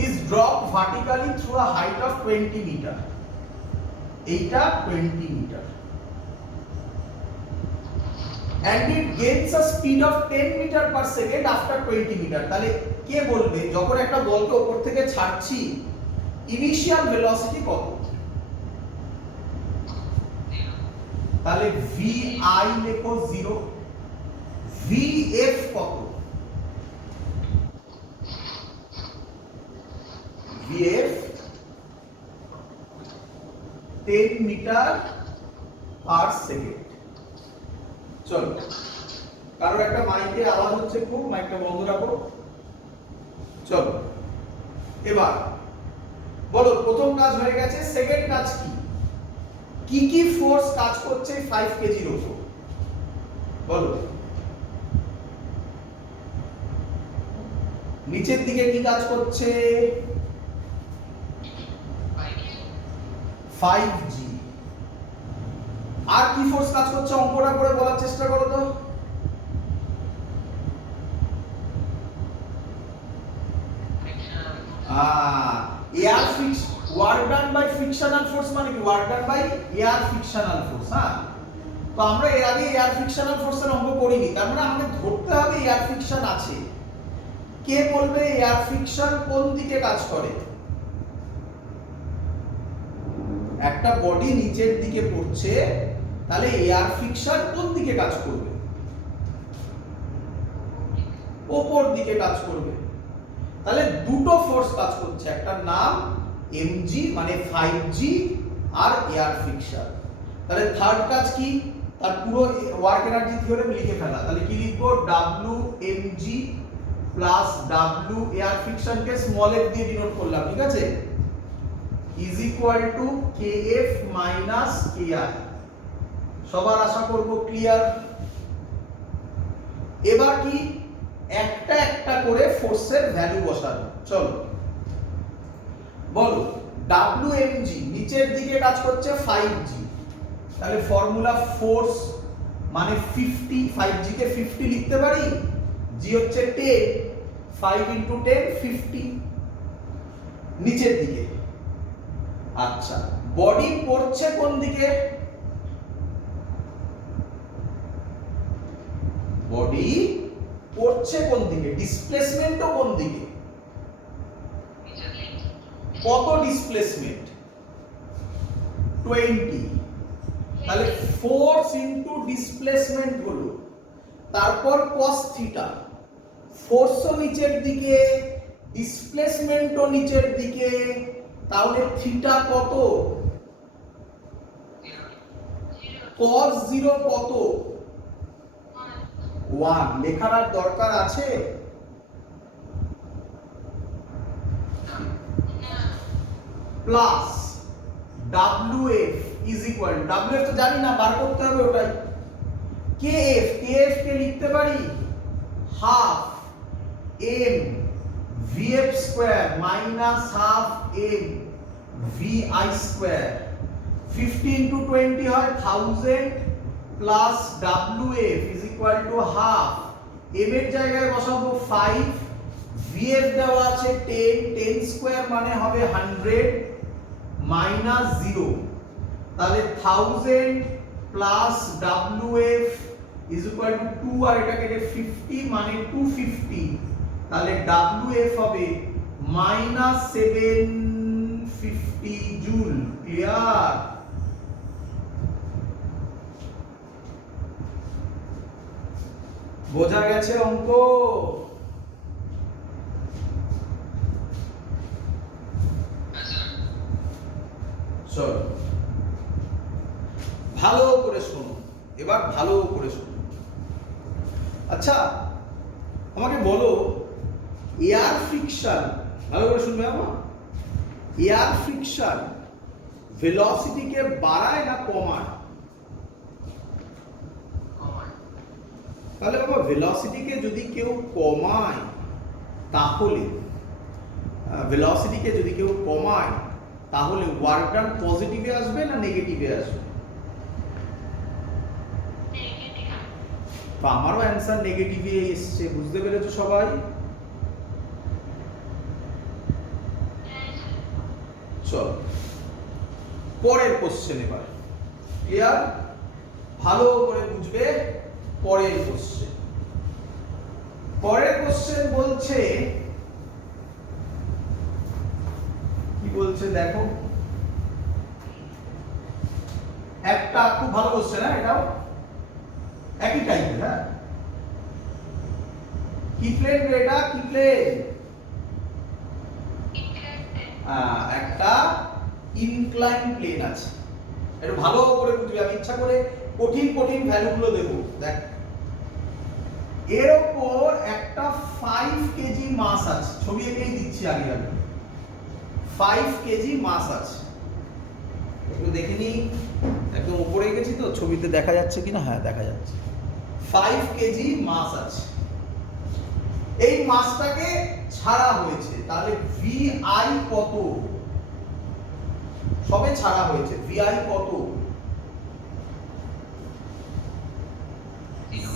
is dropped vertically through a height of 20 meter. এইটা 20 meter. And it gains a speed of 10 meter per second after 20 meter. তাহলে কে বলবে যখন একটা বলকে উপর থেকে ছাড়ছি ইনিশিয়াল ভেলোসিটি কত? তাহলে VI লেখো 0, VF কত? VF 10 metre per second. চলো, কারোর একটা মাইকে আওয়াজ হচ্ছে খুব, মাইকটা বন্ধ রাখো। চলো এবার বলো, প্রথম কাজ হয়ে গেছে। সেকেন্ড কাজ কি? কি কি ফোর্স কাজ করছে 5 কেজির উপর? বলো। নিচের দিকে কি কাজ করছে? 5G। আর কি ফোর্স কাজ করছে অঙ্কটা করে বলার চেষ্টা করো তো। Air fix work done by frictional force মানে কি work done by air frictional force. হ্যাঁ, তো আমরা এর আগে এয়ার ফ্রিকশনাল ফোর্সের অঙ্ক করিনি, তার মানে আমাদের ধরতে হবে এয়ার ফ্রিকশন আছে। কে বলবে এয়ার ফ্রিকশন কোন দিকে কাজ করে? একটা বডি নিচের দিকে পড়ছে, তাহলে এয়ার ফ্রিকশন কোন দিকে কাজ করবে? উপর দিকে কাজ করবে। তাহলে দুটো ফোর্স কাজ করছে, একটা নাম mg মানে 5g আর এয়ার ফ্রিকশন। তাহলে থার্ড কাজ কি? তার পুরো ওয়ার্ক এনার্জি থিওরেম লিখে ফেলা। তাহলে কি লিখবো? Wmg plus W air friction কে স্মল f দিয়ে ডিনোট করলাম, ঠিক আছে, is equal to kf minus ki। সবার আশা করব ক্লিয়ার। এবার কি একটা একটা করে ফোর্সের ভ্যালু বসানো। চলো বলো, Wmg নিচের দিকে কাজ করছে 5g, তাহলে ফর্মুলা ফোর্স মানে 50, 5g কে 50 লিখতে পারি, g হচ্ছে 10, 5 into 10 50 নিচের দিকে। আচ্ছা, বডি পড়ছে কোন দিকে? বডি পড়ছে কোন দিকে? ডিসপ্লেসমেন্টও কোন দিকে? কত ডিসপ্লেসমেন্ট? 20। তাহলে ফোর্স ইনটু ডিসপ্লেসমেন্ট হলো, তারপর cos থিটা। ফোর্সও নিচের দিকে, ডিসপ্লেসমেন্টও নিচের দিকে, তাহলে থিটা কত? cos 0 কত? 1। লেখার আর দরকার আছে? Plus WF is equal, WF তো জানি না, বার করতে হবে ওটাই। KF, KF কে লিখতে পারি half m VF square minus half m VI square. 50 into 20 হয় 1000 plus WF is equal to half, m এর জায়গায় বসাবো 5, VF দেওয়া আছে 10, 10 স্কয়ার মানে হবে 100 মাইনাস 0, তাহলে 1000 plus WF is equal two 2 আর এটা কেটে 50 মানে 250, তাহলে WF হবে মাইনাস 750 জুল। ক্লিয়ার? বোঝা গেছে অঙ্ক? চলো ভালো করে শোনো, এবার ভালো করে শোনো। আচ্ছা আমাকে বলো, এয়ার ফ্রিকশন, ভালো করে শুনবে আমার, এয়ার ফ্রিকশন ভেলোসিটিকে বাড়ায় না কমায়? তাহলে বাবা ভেলোসিটিকে যদি কেউ কমায়, তাহলে ভেলোসিটিকে যদি কেউ কমায় তাহলে ওয়ার্ক ডান পজিটিভে আসবে না নেগেটিভে আসবে? তো আমারও অ্যান্সার নেগেটিভে এসছে, বুঝতে পেরেছো সবাই? চল পরের কোশ্চেন এবার। ক্লিয়ার? ভালো করে বুঝবে পরের কোশ্চেন। পরের কোশ্চেন বলছে কি বলছে দেখো, একটা খুব ভালো কোশ্চেন, হ্যাঁ এটাও একই টাইপের। হ্যাঁ, কি প্লেন এটা? কি প্লেন? একটা ইনক্লাইন প্লেন আছে। একটু ভালো করে বুঝবি, আমি ইচ্ছা করে কঠিন কঠিন ভ্যালুগুলো দেব। দেখ, এর উপর একটা 5 কেজি মাস আছে, ছবি এঁকেই দিচ্ছি আগে আগে। 5 কেজি মাস আছে, একটু দেখে নি, একদম উপরে গেছি তো, ছবিতে দেখা যাচ্ছে কিনা? হ্যাঁ দেখা যাচ্ছে। 5 কেজি মাস আছে, এই মাসটাকে ছাড়া হয়েছে, তাহলে VI কত? সবে ছাড়া হয়েছে, VI কত?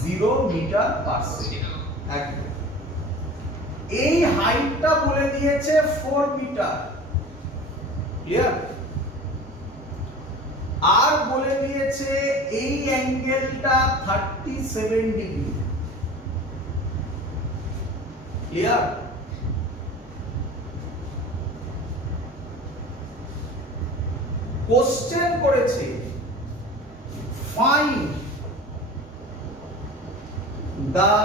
0 মিটার পার সেকেন্ড। একদম এই হাইটটা বলে দিয়েছে 4 মিটার, ক্লিয়ার? আর বলে দিয়েছে এই অ্যাঙ্গেলটা 37 ডিগ্রি, ক্লিয়ার? কোশ্চেন করেছে ফাইন্ড the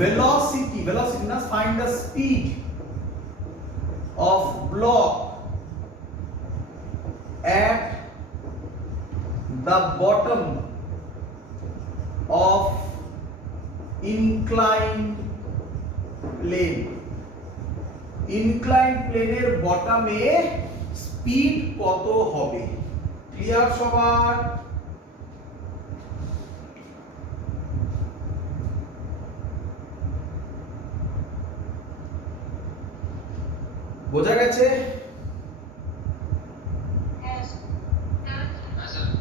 velocity না, find the speed of block at the bottom of inclined plane. inclined plane এর বটমে স্পিড কত হবে? ক্লিয়ার সবার? বোঝা গেছে?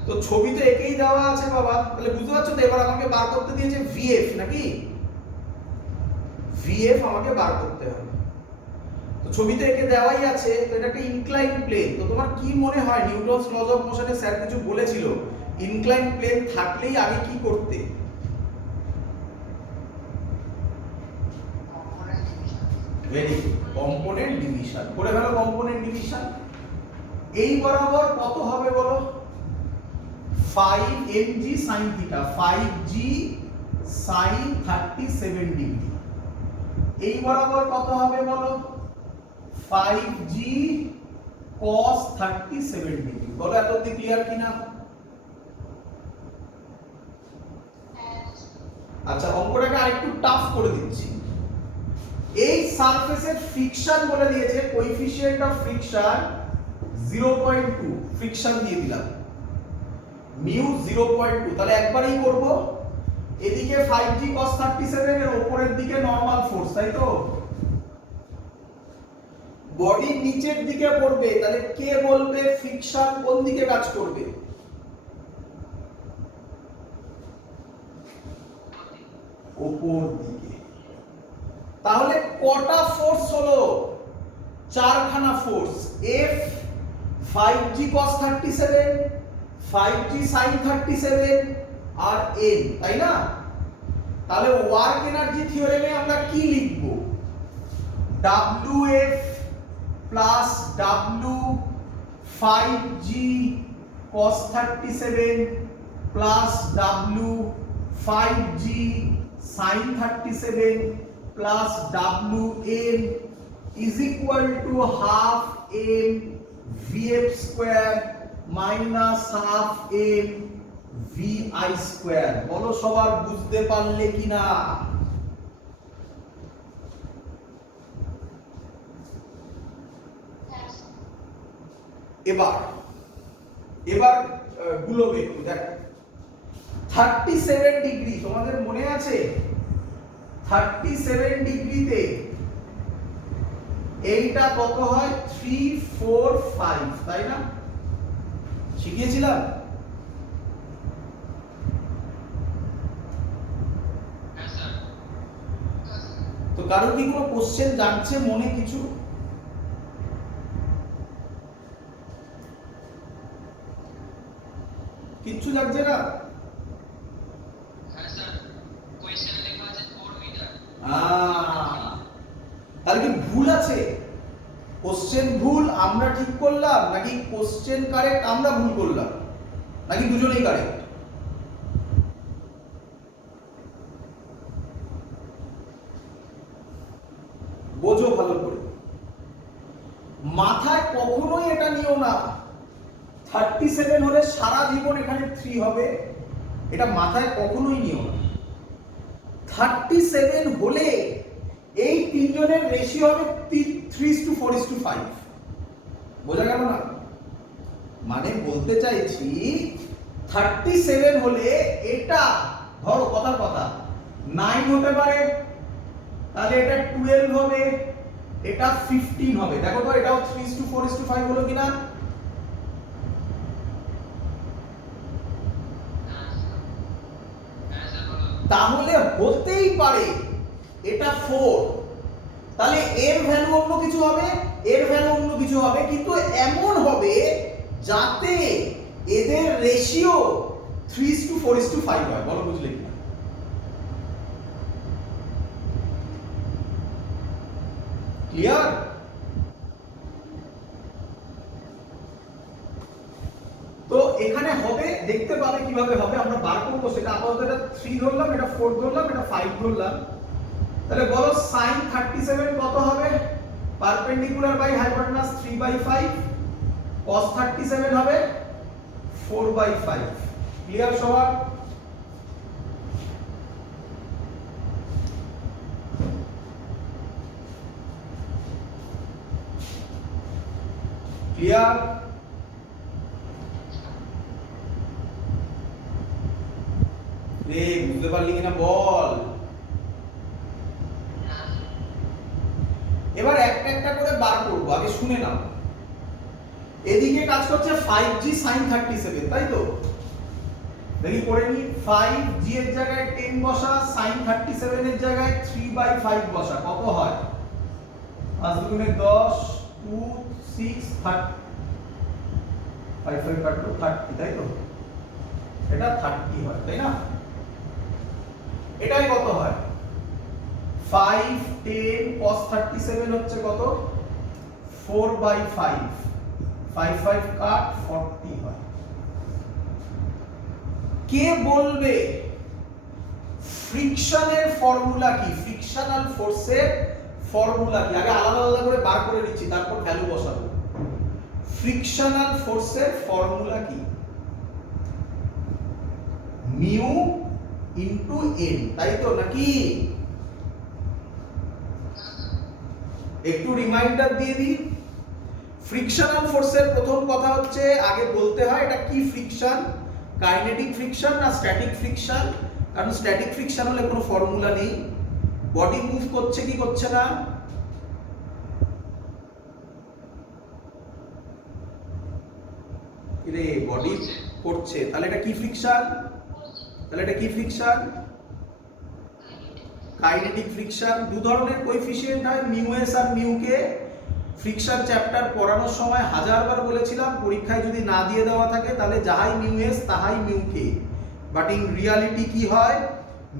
তো ছবিতে একেই দেওয়া আছে বাবা, তাহলে বুঝতে পারছো তো? এবার আমাকে বার করতে দিয়েছে ভিএফ, নাকি? ভিএফ আমাকে বার করতে হবে। তো ছবিতে একে দেওয়াই আছে, তো এটা একটা ইনক্লাইন প্লেন। তো তোমার কি মনে হয় নিউটনস লজ অফ মোশনে স্যার কিছু বলেছিল ইনক্লাইন প্লেন থাকলেই আগে কি করতে? ভেরি গুড, কম্পোনেন্ট ডিভিশন করে ফেলো। কম্পোনেন্ট ডিভিশন এই বরাবর কত হবে বলো? 5 mg sin theta, 5g sin 37 degree. এই বরাবর কত হবে বলো? 5g cos 37 degree. বলো এত অবধি ক্লিয়ার কিনা? আচ্ছা, অঙ্কটাকে আরেকটু টাফ করে দিচ্ছি। এই সারফেসের ফ্রিকশন বলে দিয়েছে, কোএফিসিয়েন্ট অফ ফ্রিকশন 0.2, ফ্রিকশন দিয়ে দিলাম মিউ 0.2। তাহলে একবারই করব। এদিকে 5g cos 37 এর উপরের দিকে নরমাল ফোর্স, তাই তো? বডি নিচের দিকে পড়বে, তাহলে কে বলবে ফ্রিকশন কোন দিকে কাজ করবে? উপর দিকে। তাহলে কটা ফোর্স হলো? চারখানা force. F 5g cos 37, 5g sin 37 আর N, তাই না? তাহলে ওয়ার্ক এনার্জি থিওরেমে আমরা কি লিখব? WF plus W 5g cos 37 plus W 5g sin 37 plus Wn is equal to half m Vf square minus half m Vi square। বলো সবার বুঝতে পারলে কিনা? এবার গুলোবে একটু দেখ। 37 ডিগ্রি তোমাদের মনে আছে? 37 ডিগ্রিতে এইটা কত হয়? 3, 4, 5, তাই না? শিখিয়েছিলাম? তো কারোর কি কোনো কোশ্চেন জানছে মনে কিছু? কিচ্ছু লাগছে না? তাহলে কি ভুল আছে? কোশ্চেন ভুল আমরা ঠিক করলাম, নাকি কোশ্চেন কারেক্ট আমরা ভুল করলাম, নাকি দুজনেই কারেক্ট? বোঝো ভালো করে। মাথায় কখনোই এটা নিও না 37 হলে সারা জীবন এখানে 3 হবে, এটা মাথায় কখনোই নিও না। 37 হলে এই তিনজনের রেশিও হবে 3:4:5। বোঝা গেল না? মানে বলতে চাইছি 37 হলে এটা ধরো কথার কথা 9 হতে পারে, তাহলে এটা 12 হবে, এটা 15 হবে। দেখো তো এটাও 3:4:5 হলো কিনা? তাহলে হতেই পারে এটা 4, তাহলে এর ভ্যালু অন্য কিছু হবে, এর ভ্যালু অন্য কিছু হবে, কিন্তু এমন হবে যাতে এদের রেশিও 3:4:5 হয়। বলো বুঝলে কি? ক্লিয়ার? তো এখানে হবে, দেখতে পাবে কিভাবে হবে, আমরা বার করব সেটা। আপাতত এটা 3 ধরলাম, এটা 4 ধরলাম, এটা 5 ধরলাম। তাহলে বলো sin 37 কত হবে? পারপেন্ডিকুলার বাই হাইপোটেনাস 3/5, cos 37 হবে 4/5। ক্লিয়ার সবার? ক্লিয়ার? রে বুঝতে পারলি কিনা বল। এবার একটা একটা করে বার করব, আগে শুনে নাও। এদিকে কাজ করছে 5g sin 37, তাই তো? দেখি করে নি। 5g এর জায়গায় 10 বসা, sin 37 এর জায়গায় 3/5 বসা, কত হয়? 5 গুণে 10, 2, 6, 30, 5 5 কাটলো 30, তাই তো? এটা 30 হয়, তাই না? এটাই কত হয়? 5 10 cos 37 হচ্ছে কত? 4/5, 5 5 কাট 40 হয়। কে বলবে ফ্রিকশনের ফর্মুলা কি? ফ্রিকশনাল ফোর্সের ফর্মুলা কি? আগে আলাদা আলাদা করে বার করে নিচ্ছি, তারপর ভ্যালু বসাবো। ফ্রিকশনাল ফোর্সের ফর্মুলা কি? মিউ ইনটু এন, তাই তো নাকি? একটু রিমাইন্ডার দিয়ে দিই। ফ্রিকশনাল ফোর্সের প্রথম কথা হচ্ছে আগে বলতে হয় এটা কি ফ্রিকশন, কাইনেটিক ফ্রিকশন না স্ট্যাটিক ফ্রিকশন। কারণ স্ট্যাটিক ফ্রিকশন হলে কোনো ফর্মুলা নেই, বডি মুভ করছে কি করছে না। রে বডি করছে, তাহলে এটা কি ফ্রিকশন? তাহলে এটা কি ফ্রিকশন? Kinetic friction. দু ধরনের কোএফিসিয়েন্ট হয়, মিউ এস আর মিউ কে। ফ্রিকশন চ্যাপ্টার পড়ানোর সময় হাজারবার বলেছিলাম, পরীক্ষায় যদি না দিয়ে দেওয়া থাকে তাহলে যাহাই মিউ এস তাহাই mu K, but in reality কি হয়?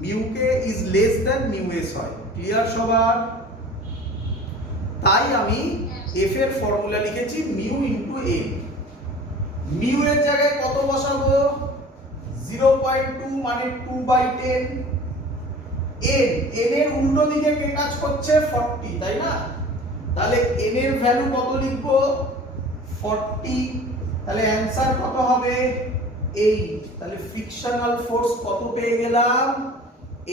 Mu K is less than mu S হয়। ক্লিয়ার সবার? তাই আমি এফ এর ফর্মুলা লিখেছি মিউ ইনটু এন। মিউ এর জায়গায় কত বসাবো? 0.2 মানে 2/10। এন, এন এর উল্টো দিকে কে কাজ করছে? 40, তাই না? তাহলে এন এর ভ্যালু কত লিখবো? 40। তাহলে অ্যানসার কত হবে? 8। তাহলে ফ্রিকশনাল ফোর্স কত পেয়ে গেলাম?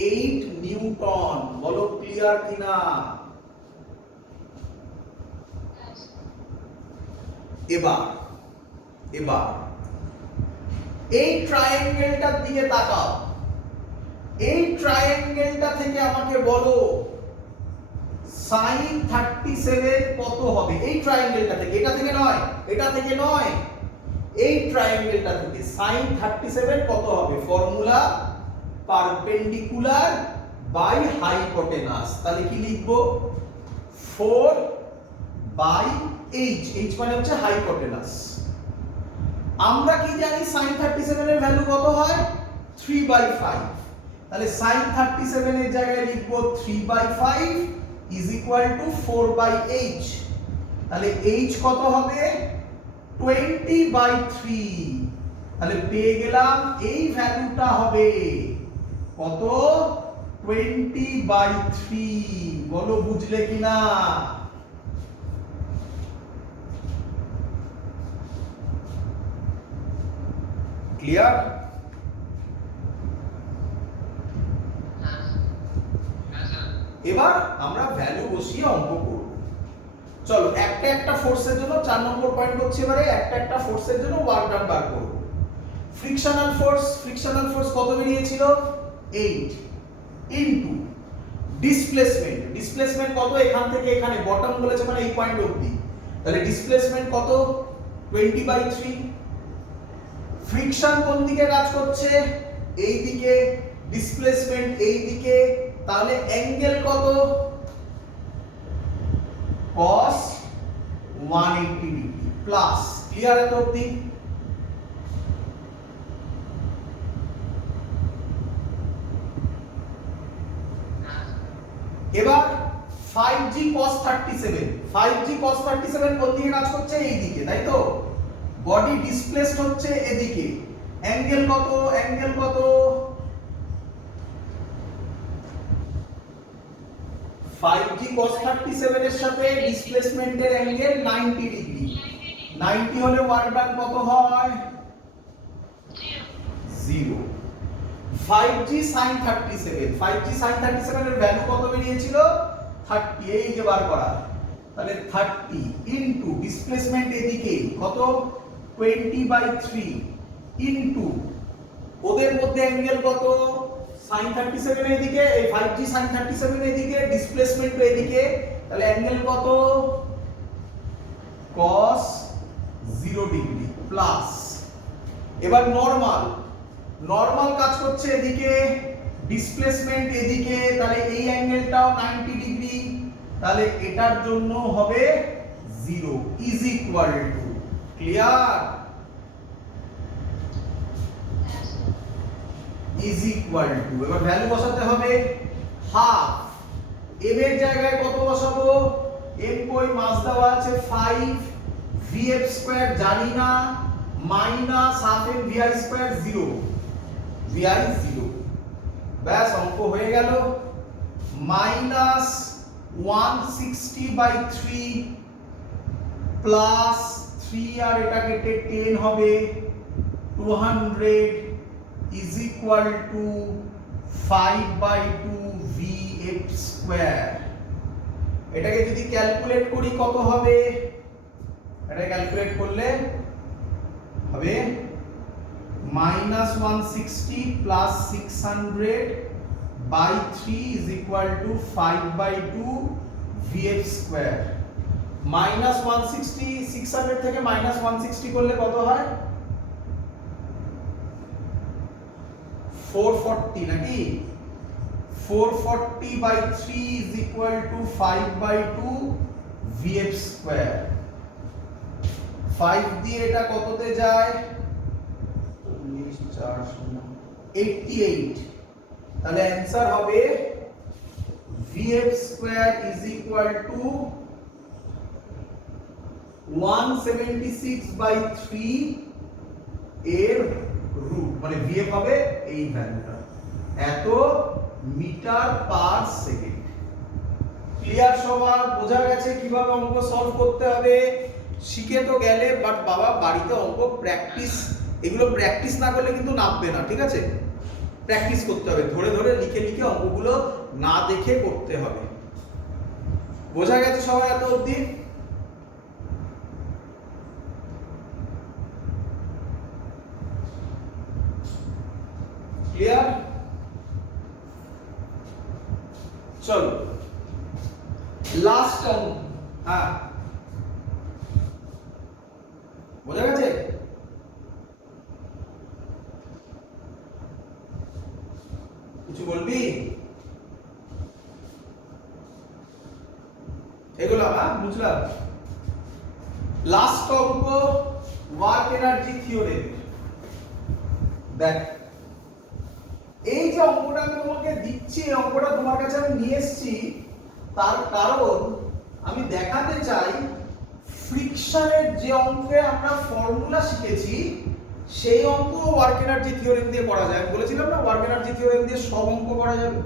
8 নিউটন। বলো ক্লিয়ার কিনা? এবার এই ট্রায়াঙ্গেলটার দিকে তাকাও। এই ট্রায়াঙ্গেলটা থেকে আমাকে বলো sin 37 কত হবে? এই ট্রায়াঙ্গেলটা থেকে, এটা থেকে নয়, এটা থেকে নয়, এই ট্রায়াঙ্গেলটা থেকে sin 37 কত হবে? Formula perpendicular by hypotenuse. তাহলে কি লিখবো? 4/h, h মানে হচ্ছে হাইপোটেনাস। আমরা কি জানি sin 37 এর ভ্যালু কত হয়? 3/5। তাহলে sin 37 এর জায়গায় লিখব 3/5 is equal to 4/h। তাহলে h কত হবে? 20/3। তাহলে পেয়ে গেলাম এই ভ্যালুটা হবে কত? 20/3। বলো বুঝলে কিনা? ক্লিয়ার? এবার আমরা ভ্যালু বসিয়ে অঙ্ক করব। চলো একটা একটা ফোর্সের জন্য 4 নম্বর পয়েন্ট হচ্ছে এবারে একটা একটা ফোর্সের জন্য ওয়ার্ক ডান বার করব। ফ্রিকশনাল ফোর্স কত বেরিয়েছিল? 8 ইনটু ডিসপ্লেসমেন্ট কত? এখান থেকে এখানে বটম বলেছে মানে এই পয়েন্ট অবধি, তাহলে ডিসপ্লেসমেন্ট কত? 20/3। ফ্রিকশন কোন দিকে কাজ করছে? এই দিকে। ডিসপ্লেসমেন্ট এই দিকে, তাহলে অ্যাঙ্গেল কত? cos 180 degree plus. ক্লিয়ার এত অবধি? এবার 5g cos 37, 5g cos 37 কোন দিকে কাজ করছে? এই দিকে, তাই তো? বডি ডিসপ্লেসড হচ্ছে এদিকে। অ্যাঙ্গেল কত? অ্যাঙ্গেল কত? 5g cos 37 এর সাথে ডিসপ্লেসমেন্টের অ্যাঙ্গেল 90 ডিগ্রি। 90 হলে ওয়ার্ক ডান কত হয়? 0। 5g sin 37, 5g sin 37 এর ভ্যালু কত বেরিয়েছিল? 30। এই যে বার করা, তাহলে 30 ইনটু ডিসপ্লেসমেন্ট এদিকে কত? 20/3 ইনটু ওদের মধ্যে অ্যাঙ্গেল কত? sin 37 এদিকে, এই 5g sin 37 এদিকে, ডিসপ্লেসমেন্ট এদিকে, তাহলে অ্যাঙ্গেল কত? cos 0 degree plus. এবার নরমাল, নরমাল কাজ করছে এদিকে, ডিসপ্লেসমেন্ট এদিকে, তাহলে এই অ্যাঙ্গেলটাও 90 ডিগ্রি, তাহলে এটার জন্য হবে 0 is equal two. Clear? Is equal two, এবার ভ্যালু বসাতে হবে হাফ। m এর জায়গায় কত বসাবো? m কই? মাস দেওয়া আছে 5, vf স্কয়ার জানি না, minus half m vi square 0, vi 0। ব্যাস অঙ্ক হয়ে গেল। মাইনাস 160/3 প্লাস 3 আর এটা কেটে 10 হবে 200 is equal to 5/2 vf square. এটাকে যদি ক্যালকুলেট করি কত হবে? এটা ক্যালকুলেট করলে হবে -160 plus 600/3 is equal to 5/2 vf square. -160, 600 থেকে -160 করলে কত হয়? 440 নাকি? 440/3 is equal to 5/2 vf square. 5 দিয়ে এটা কততে যায়? 88। তাহলে অ্যানসার হবে vf square is equal to 176/3 এর রুট, মানে vf হবে এই ভ্যালুটা, এত মিটার পার সেকেন্ড। ক্লিয়ার সবার? বোঝা গেছে কিভাবে অঙ্ক সলভ করতে হবে? শিখে তো গেলে, বাট বাবা বাড়িতে অঙ্ক প্র্যাকটিস, এগুলো প্র্যাকটিস না করলে কিন্তু নামবে না, ঠিক আছে? প্র্যাকটিস করতে হবে, ধরে ধরে লিখে লিখে অঙ্কগুলো না দেখে করতে হবে। বোঝা গেছে সবাই এত অবধি? ক্লিয়ার? চলো লাস্ট অঙ্ক। হ্যাঁ, বোঝা গেছে? কিছু বলবি? এগুলো বুঝলাম। লাস্ট অঙ্ক ওয়ার্ক এনার্জি থিওরেম। দেখ, এই যে অঙ্কটা আমি তোমাকে দিচ্ছি, এই অঙ্কটা তোমার কাছে আমি নিয়ে এসেছি, তার কারণ আমি দেখাতে চাই ফ্রিকশনের যে অঙ্কে আমরা ফর্মুলা শিখেছি সেই অঙ্ক ওয়ার্ক এনার্জি থিওরেম দিয়ে করা যায়। আমি বলেছিলাম না ওয়ার্ক এনার্জি থিওরেম দিয়ে সব অঙ্ক করা যাবে,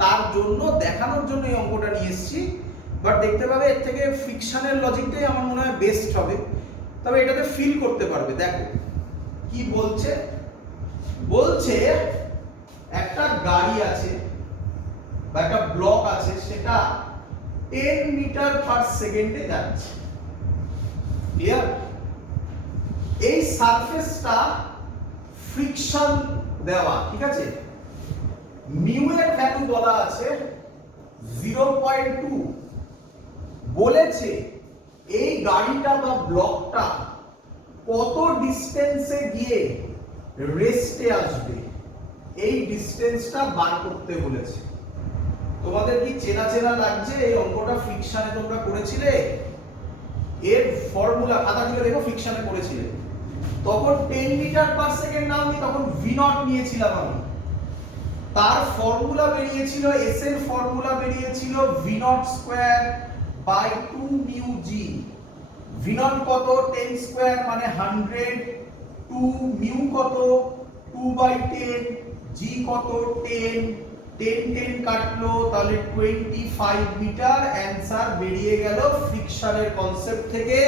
তার জন্য দেখানোর জন্য এই অঙ্কটা নিয়ে এসেছি। বাট দেখতে পাবে এর থেকে ফ্রিকশনের লজিকটাই আমার মনে হয় বেস্ট হবে, তবে এটাতে ফিল করতে পারবে। দেখো কি বলছে, বলছে একটা গাড়ি আছে বা একটা ব্লক আছে, সেটা 10 মিটার পার সেকেন্ডে যাচ্ছে। ক্লিয়ার? এই সারফেসটা ফ্রিকশন দেওয়া, ঠিক আছে? মিউ এর ভ্যালু বলা আছে 0.2। বলেছে এই গাড়িটা বা ব্লকটা কত ডিসটেন্সে গিয়ে রেস্টে আসবে, এই ডিসটেন্সটা বার করতে বলেছে। তোমাদের কি চেনা চেনা লাগছে? এই অঙ্কটা ফ্রিকশনে তোমরা করেছিলে, এর ফর্মুলা খাতা খুলে দেখো, ফ্রিকশনে করেছিলে। তখন 10 মিটার পার সেকেন্ড নাওনি, তখন ভি নট নিয়েছিলাম আমি। তার ফর্মুলা বেরিয়েছিল, এস এর ফর্মুলা বেরিয়েছিল V naught square by 2 mu G. V naught কত? 10 স্কয়ার মানে 100, 2 মিউ কত? 2 বাই 10, জি কত? 10, 10 10 কাটলো, তাহলে 25 মিটার অ্যানসার বেরিয়ে গেল ফ্রিকশনের কনসেপ্ট থেকে।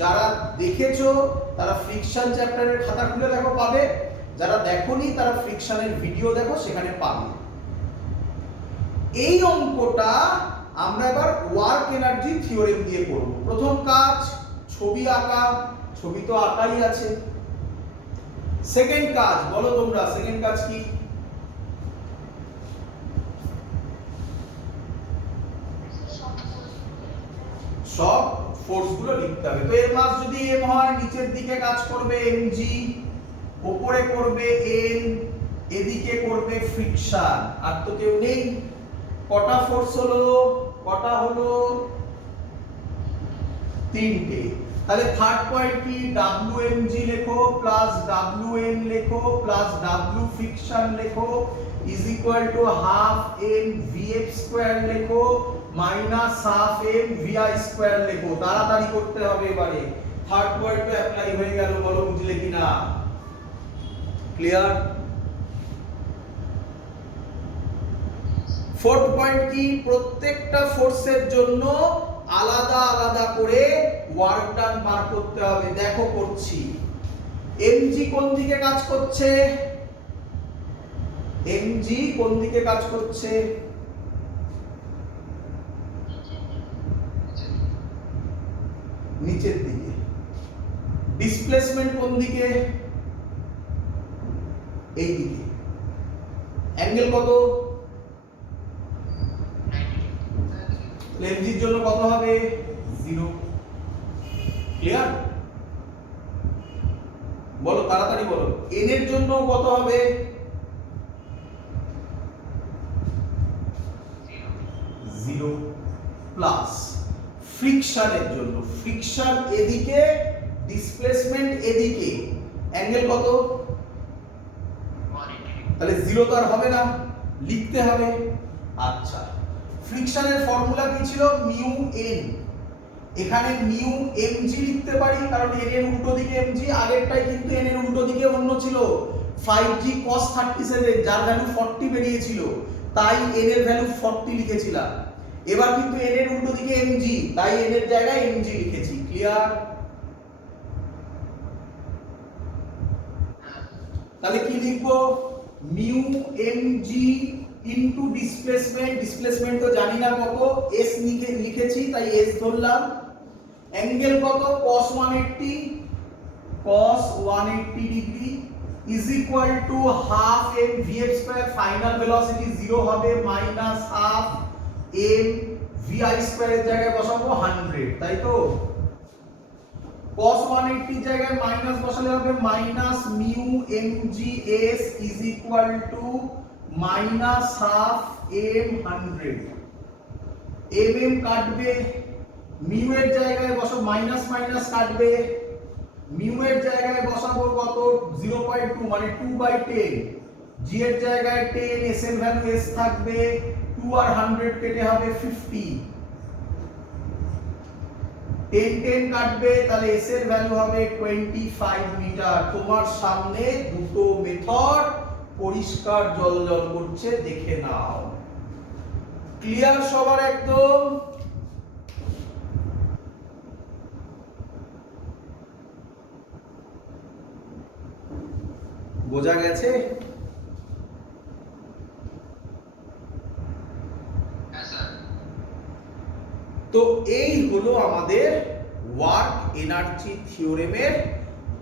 যারা দেখেছো তারা ফ্রিকশন চ্যাপ্টারের খাতা খুলে দেখো, পাবে। যারা দেখোনি তারা ফ্রিকশনের ভিডিও দেখো, সেখানে পাবে। এই অঙ্কটা আমরা এবার ওয়ার্ক এনার্জি থিওরেম দিয়ে করব। প্রথম কাজ ছবি আঁকা, ছবি তো আঁকাই আছে। সেকেন্ড কাজ বলো তোমরা, সেকেন্ড কাজ কি? সব ফোর্স গুলো লিখতে হবে। তো এর মাস যদি এম হয়, নিচের দিকে কাজ করবে এমজি, উপরে করবে এন, এদিকে করবে ফ্রিকশন। আর তো কেউ নেই। কটা ফোর্স হলো? কটা হলো? তিনটে। তাহলে থার্ড পয়েন্ট কি? ডব্লিউএমজি লেখো প্লাস ডব্লিউএন লেখো প্লাস ডব্লিউ ফ্রিকশন লেখো is equal to half M VF square লেখো minus half M V I square লেখো। তাড়াতাড়ি করতে হবে এবারে। থার্ড পয়েন্টে অ্যাপ্লাই হয়ে গেল, বলো বুঝলে কিনা? ক্লিয়ার? ফোর্থ পয়েন্ট কি? প্রত্যেকটা ফোর্সের জন্য আলাদা আলাদা করে ওয়ার্ক ডান বার করতে হবে। দেখো করছি। এমজি কোন দিকে কাজ করছে? এমজি কোন দিকে কাজ করছে? নিচের দিকে। ডিসপ্লেসমেন্ট কোন দিকে? এই দিকে। অ্যাঙ্গেল কত? এমজির জন্য কত হবে? 0। ক্লিয়ার? বলো তাড়াতাড়ি বলো। এন এর জন্য কত হবে? 0 প্লাস ফ্রিকশনের জন্য, ফ্রিকশন এদিকে, ডিসপ্লেসমেন্ট এদিকে, অ্যাঙ্গেল কত? তাহলে 0 তো আর হবে না, লিখতে হবে। আচ্ছা, ফ্রিকশনের ফর্মুলা কি ছিল? Mu N. এখানে মিউ এমজি লিখতে পারি, কারণ এন এর উল্টো দিকে এমজি। আগেরটাই কিন্তু এন এর উল্টো দিকে অন্য ছিল, 5g cos 37, যার ভ্যালু 40 বেরিয়েছিল, তাই এন এর ভ্যালু 40 লিখেছিলাম। এবার কিন্তু এন এর উল্টো দিকে এমজি, তাই এন এর জায়গায় এমজি লিখেছি। ক্লিয়ার? তাহলে কি লিখবো? Mu MG into displacement. Displacement তো জানি না কত, এস লিখেছি তাই এস ধরলাম। অ্যাঙ্গেল কত? cos 180, cos 180 degree is equal to half M VF square. Final velocity 0 হবে, মাইনাস হাফ এম ভিআই স্কয়ারের জায়গায় বসাবো 100, তাই তো? cos 180 এর জায়গায় মাইনাস বসালে হবে minus mu MG S is equal to minus half M 100। M কাটবে, মিউ এর জায়গায় বসাবো, মাইনাস মাইনাস কাটবে, মিউ এর জায়গায় বসাবো কত? 0.2 মানে 2/10। জি এর জায়গায় 10, এস এর ভ্যালু এস থাকবে, 2 আর 100 কেটে হবে 50। 10 10 কাটবে, তাহলে এস এর ভ্যালু হবে 25 মিটার। তোমার সামনে দুটো মেথড পরিষ্কার জলজল করছে, দেখে নাও। ক্লিয়ার সবার একদম? বোঝা গেছে? তো এই হলো আমাদের ওয়ার্ক এনার্জি থিওরেমের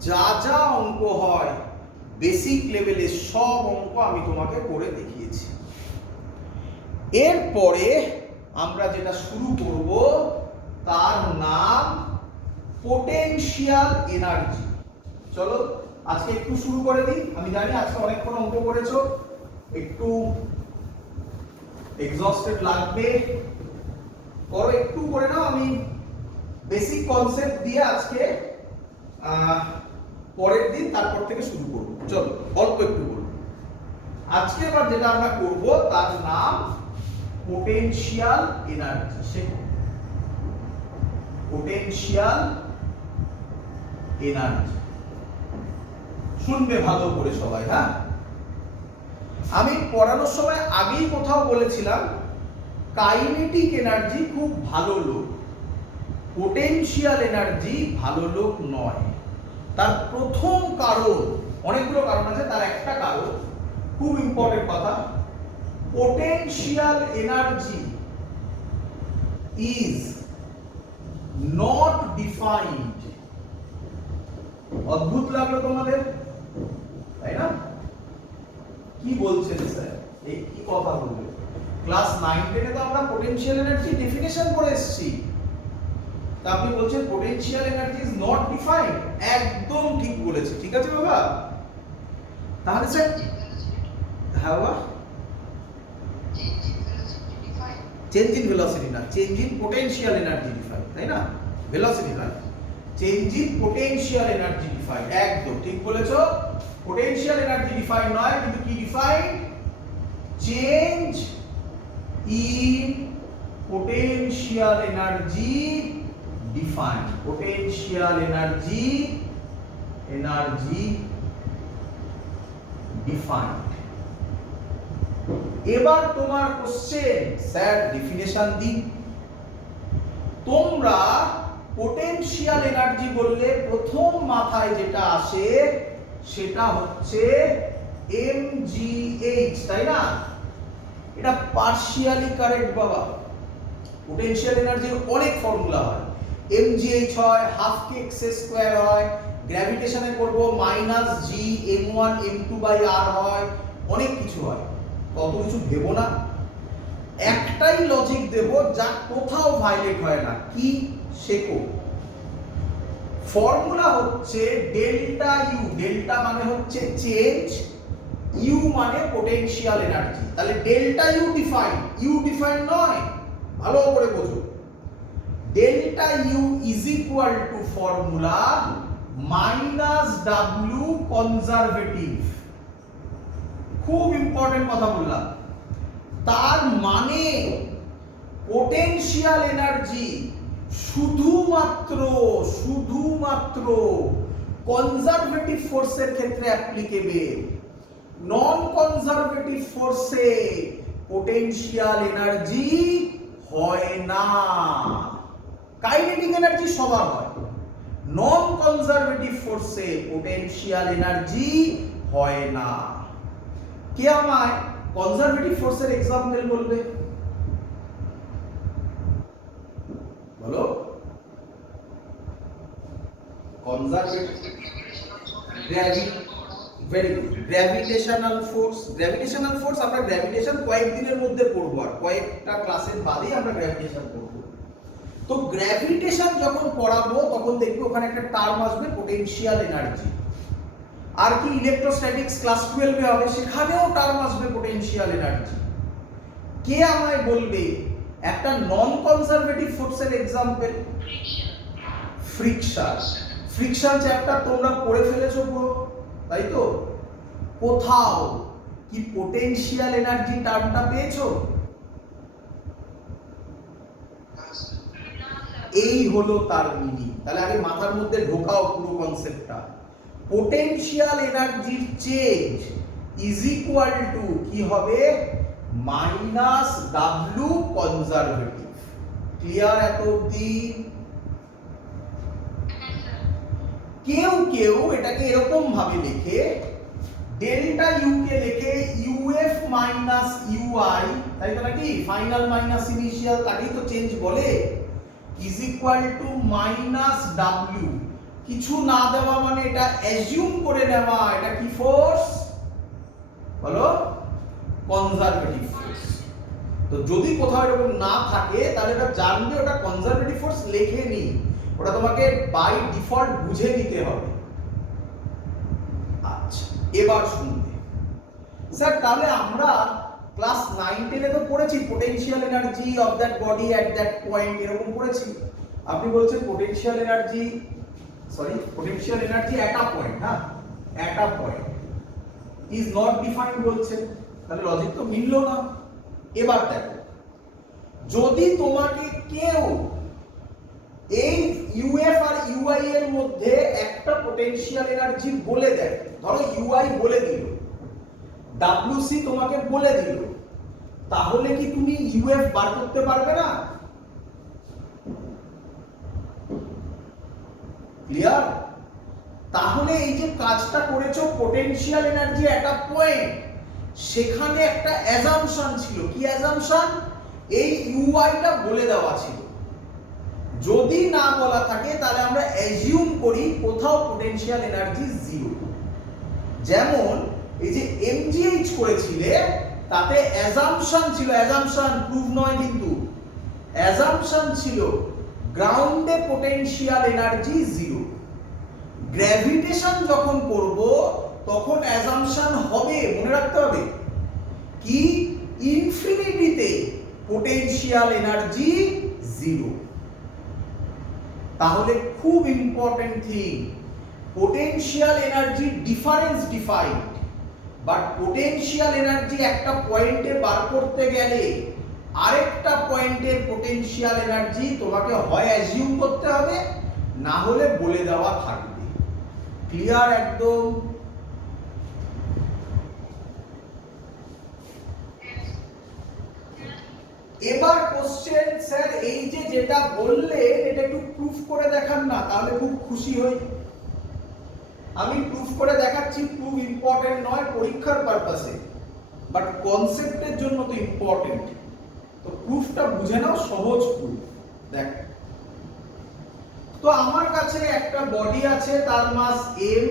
যা যা অঙ্ক হয় বেসিক লেভেলের সব অঙ্ক আমি তোমাকে করে দেখিয়েছি। এরপরে আমরা যেটা শুরু করব তার নাম পোটেনশিয়াল এনার্জি। চলো আজকে একটু শুরু করে দিই। আমি জানি আজকে অনেকক্ষণ অঙ্ক করেছো, একটু এক্সস্টেড লাগবে, করো একটু করে নাও। আমি বেসিক কনসেপ্ট দিয়ে আজকে পরের দিন তারপর থেকে শুরু করব। চলো অল্প একটু করব আজকে। এবার যেটা আমরা করব তার নাম পোটেনশিয়াল এনার্জি। পোটেনশিয়াল এনার্জি শুনবে ভালো করে সবাই। হ্যাঁ, আমি পড়ানোর সময় আগেই কোথাও বলেছিলাম কাইনেটিক এনার্জি খুব ভালো লোক, পোটেনশিয়াল এনার্জি ভালো লোক নয়। তার প্রথম কারণ, অনেকগুলো কারণ আছে, তার একটা কারণ খুব ইম্পর্টেন্ট কথা, potential energy is not defined. অদ্ভুত লাগলো তোমাদের, তাই না? কি বলছেন স্যার, এই কি কথা বলবে? ক্লাস 9 10 তো আমরা পোটেনশিয়াল এনার্জি ডেফিনেশন করে এসেছি, তা আপনি বলছেন potential energy is not defined. একদম ঠিক বলেছে, ঠিক আছে বাবা। তাহলে স্যার, হ্যাঁ বাবা, চেঞ্জ ইন ভেলোসিটি না, change in potential energy defined, তাই না? ভেলোসিটি নয়, change in potential energy defined. একদম ঠিক বলেছো, পোটেনশিয়াল এনার্জি ডিফাইন্ড নয়, কিন্তু কি defined? Change in potential energy defined. Potential energy defined. এবার তোমার কোশ্চেন, স্যার ডেফিনেশন দিন। তোমরা পোটেনশিয়াল এনার্জি বললে প্রথম মাথায় যেটা আসে সেটা হচ্ছে mgh, তাই না? এটা পার্শিয়ালি কারেক্ট বাবা। পোটেনশিয়াল এনার্জির অনেক ফর্মুলা হয়, mgh হয়, হাফ কে x স্কয়ার হয়, গ্র্যাভিটেশনে করব -g m1 m2/r হয়, অনেক কিছু হয়। কত কিছু ভেবো না, একটাই লজিক দেব যা কোথাও ভাইলেট হয় না। কি শেখো? ফর্মুলা হচ্ছে ডেল্টা ইউ। ডেল্টা মানে হচ্ছে চেঞ্জ, ইউ মানে পোটেনশিয়াল এনার্জি। তাহলে delta U define, U define নয়, ভালো করে বোঝো। Delta U is equal to formula -w conservative. খুব ইম্পর্টেন্ট কথা বললাম। তার মানে পোটেনশিয়াল এনার্জি শুধুমাত্র কনজারভেটিভ ফোর্সের ক্ষেত্রে অ্যাপ্লিকেবল। নন কনজারভেটিভ ফোর্সে পোটেনশিয়াল এনার্জি হয় না। কাইনেটিক এনার্জি সবার হয়, নন কনজারভেটিভ ফোর্সে পোটেনশিয়াল এনার্জি হয় না। কে আমায় কনজারভেটিভ ফোর্সের এক্সাম্পল বলবে? বলো। Conservative gravitational force. Gravitational force আমরা গ্র্যাভিটেশন কয়েকদিনের মধ্যে পড়বো, আর কয়েকটা ক্লাসের বাদেই আমরা গ্র্যাভিটেশন পড়ব। তো গ্র্যাভিটেশন যখন পড়াবো তখন দেখবো ওখানে একটা টার্ম আসবে পোটেনশিয়াল এনার্জি। আর কি ইলেকট্রোস্ট্যাটিক্স ক্লাস 12 এ হবে, সেখানেও টার্ম আসবে পোটেনশিয়াল এনার্জি। কে আমায় বলবে একটা নন কনজারভেটিভ ফোর্সের এক্সাম্পল? ফ্রিকশন। ফ্রিকশন চ্যাপ্টার তোমরা পড়ে ফেলেছো পুরো, তাই তো? কোথাও কি পোটেনশিয়াল এনার্জি টার্মটা পেয়েছো? এই হলো তার মিনিং। তাহলে আগে মাথার মধ্যে ঢোকাও পুরো কনসেপ্টটা। পোটেনশিয়াল এনার্জির চেঞ্জ ইজ ইকুয়াল টু কি হবে? -w conservative. ক্লিয়ার এত অবধি? কেউ কেউ এটাকে এরকম ভাবে লেখে, ডেল্টা ইউ কে লেখে uf মাইনাস ui, তাই তো নাকি? ফাইনাল মাইনাস ইনিশিয়াল, তাকেই তো চেঞ্জ বলে। Is equal two -w। কিছু না দেওয়া মানে এটা অ্যাজিউম করে নেওয়া, এটা কি ফোর্স বলো? Conservative force. তো যদি কোথাও এরকম না থাকে তাহলে এটা জানবে ওটা কনজারভেটিভ ফোর্স লেখেনি, ওটা তোমাকে বাই ডিফল্ট বুঝে নিতে হবে। আচ্ছা, এবার শুনবে স্যার, তাহলে আমরা ক্লাস 9 10 তো পড়েছি potential energy of that body at that point, এরকম পড়েছি। আপনি বলছেন potential energy at a point, হ্যাঁ at a point is not defined বলছেন, তাহলে লজিক তো মিলল না। এবার দেখো, যদি তোমাকে কেউ এই ইউএফ আর ইউআই এর মধ্যে একটা পোটেনশিয়াল এনার্জি বলে দেয়, ধরো ইউআই বলে দিল, ডব্লিউসি তোমাকে বলে দিল, তাহলে কি তুমি ইউএফ বার করতে পারবে না? ক্লিয়ার? তাহলে এই যে কাজটা করেছো potential energy at a point, সেখানে একটা অ্যাজাম্পশন ছিল। কি অ্যাজাম্পশন? এই ইউআইটা বলে দেওয়া ছিল। যদি না বলা থাকে তাহলে আমরা অ্যাজিউম করি কোথাও পোটেনশিয়াল এনার্জি জিরো। যেমন এই যে এমজিএইচ করেছিলে, তাতে অ্যাজাম্পশন ছিল, অ্যাজাম্পশন প্রুফ নয় কিন্তু, অ্যাজাম্পশন ছিল গ্রাউন্ডে পোটেনশিয়াল এনার্জি জিরো। গ্র্যাভিটেশন যখন করব তখন অ্যাজাম্পশন হবে, মনে রাখতে হবে কি, ইনফিনিটিতে পোটেনশিয়াল এনার্জি জিরো। তাহলে খুব important thing, potential energy difference defined, but potential energy একটা পয়েন্টে বার করতে গেলে আরেকটা পয়েন্টের পোটেনশিয়াল এনার্জি তোমাকে হয় অ্যাজিউম করতে হবে, না হলে বলে দেওয়া থাকবে। ক্লিয়ার একদম? এবার কোশ্চেন, স্যার এই যে যেটা বললেন এটা একটু প্রুফ করে দেখান না, তাহলে খুব খুশি হই। আমি প্রুফ করে দেখাচ্ছি, প্রুফ ইম্পর্টেন্ট নয় পরীক্ষার পারপাসে, বাট কনসেপ্টের জন্য তো ইম্পর্টেন্ট। তো প্রুফটা বুঝে নাও, সহজ প্রুফ। দেখ, তো আমার কাছে একটা বডি আছে, তার মাস m,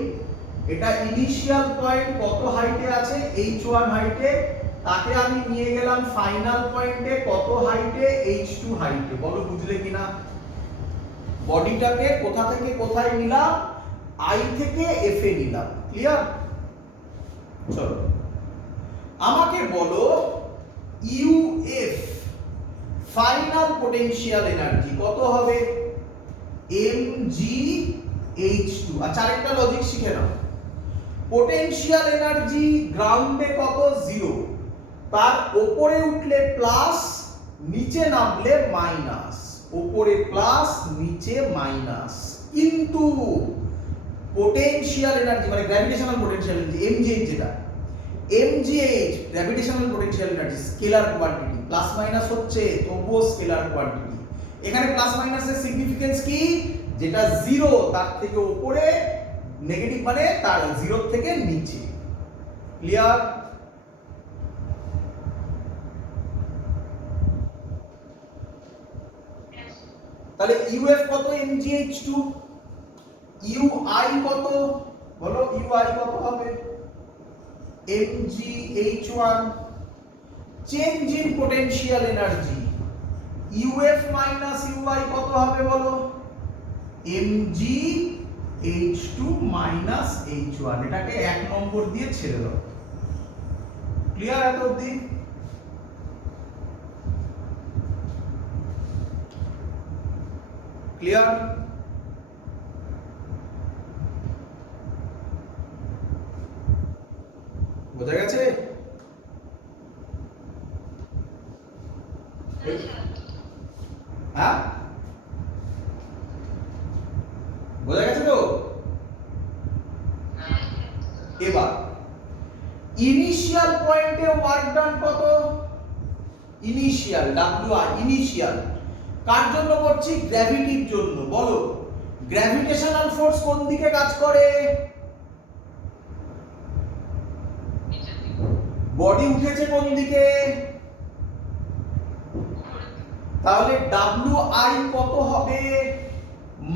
এটা ইনিশিয়াল পয়েন্ট কত হাইটে আছে, h1 হাইটে, তাকে আমি নিয়ে গেলাম ফাইনাল পয়েন্টে কত হাইটে, h2 হাইটে। বলো বুঝলে কিনা? বডিটাকে কোথা থেকে কোথায় নিলাম, I থেকে F এ নিলাম। ক্লিয়ার? চলো, আমাকে বলো UF ফাইনাল পোটেনশিয়াল এনার্জি কত হবে, mgh2। আচ্ছা, আরেকটা লজিক শিখে নাও, পোটেনশিয়াল এনার্জি গ্রাউন্ডে কত, জিরো, তার উপরে উঠলে প্লাস, নিচে নামলে মাইনাস, উপরে প্লাস নিচে মাইনাস। কিন্তু পোটেনশিয়াল এনার্জি মানে গ্র্যাভিটেশনাল পোটেনশিয়াল এনার্জি mgh, যেটা mgh gravitational potential energy scalar quantity, plus minus হচ্ছে তবুও স্কেলার কোয়ান্টিটি। এখানে প্লাস মাইনাসের সিগনিফিকেন্স কি, যেটা জিরো তার থেকে উপরে, নেগেটিভ মানে তার জিরো থেকে নিচে। ক্লিয়ার? তাহলে ইউএফ কত, mgh2, ইউআই কত বলো, ইউআই কত হবে, mgh1। Change in potential energy, UF minus UI কত হবে বলো, mgh2 মাইনাস h1। এটাকে 1 নম্বর দিয়ে ছেড়ে দাও। ক্লিয়ার এত অবধি? ক্লিয়ার? বোঝা গেছে? হ্যাঁ, বোঝা গেছে তো? এবার ইনিশিয়াল পয়েন্টে ওয়ার্ক ডান কত, ইনিশিয়াল ডব্লিউআই, ইনিশিয়াল কার জন্য করছি, গ্র্যাভিটির জন্য। বলো গ্র্যাভিটেশনাল ফোর্স কোন দিকে কাজ করে, বডি উঠেছে কোন দিকে, তাহলে WI কত হবে,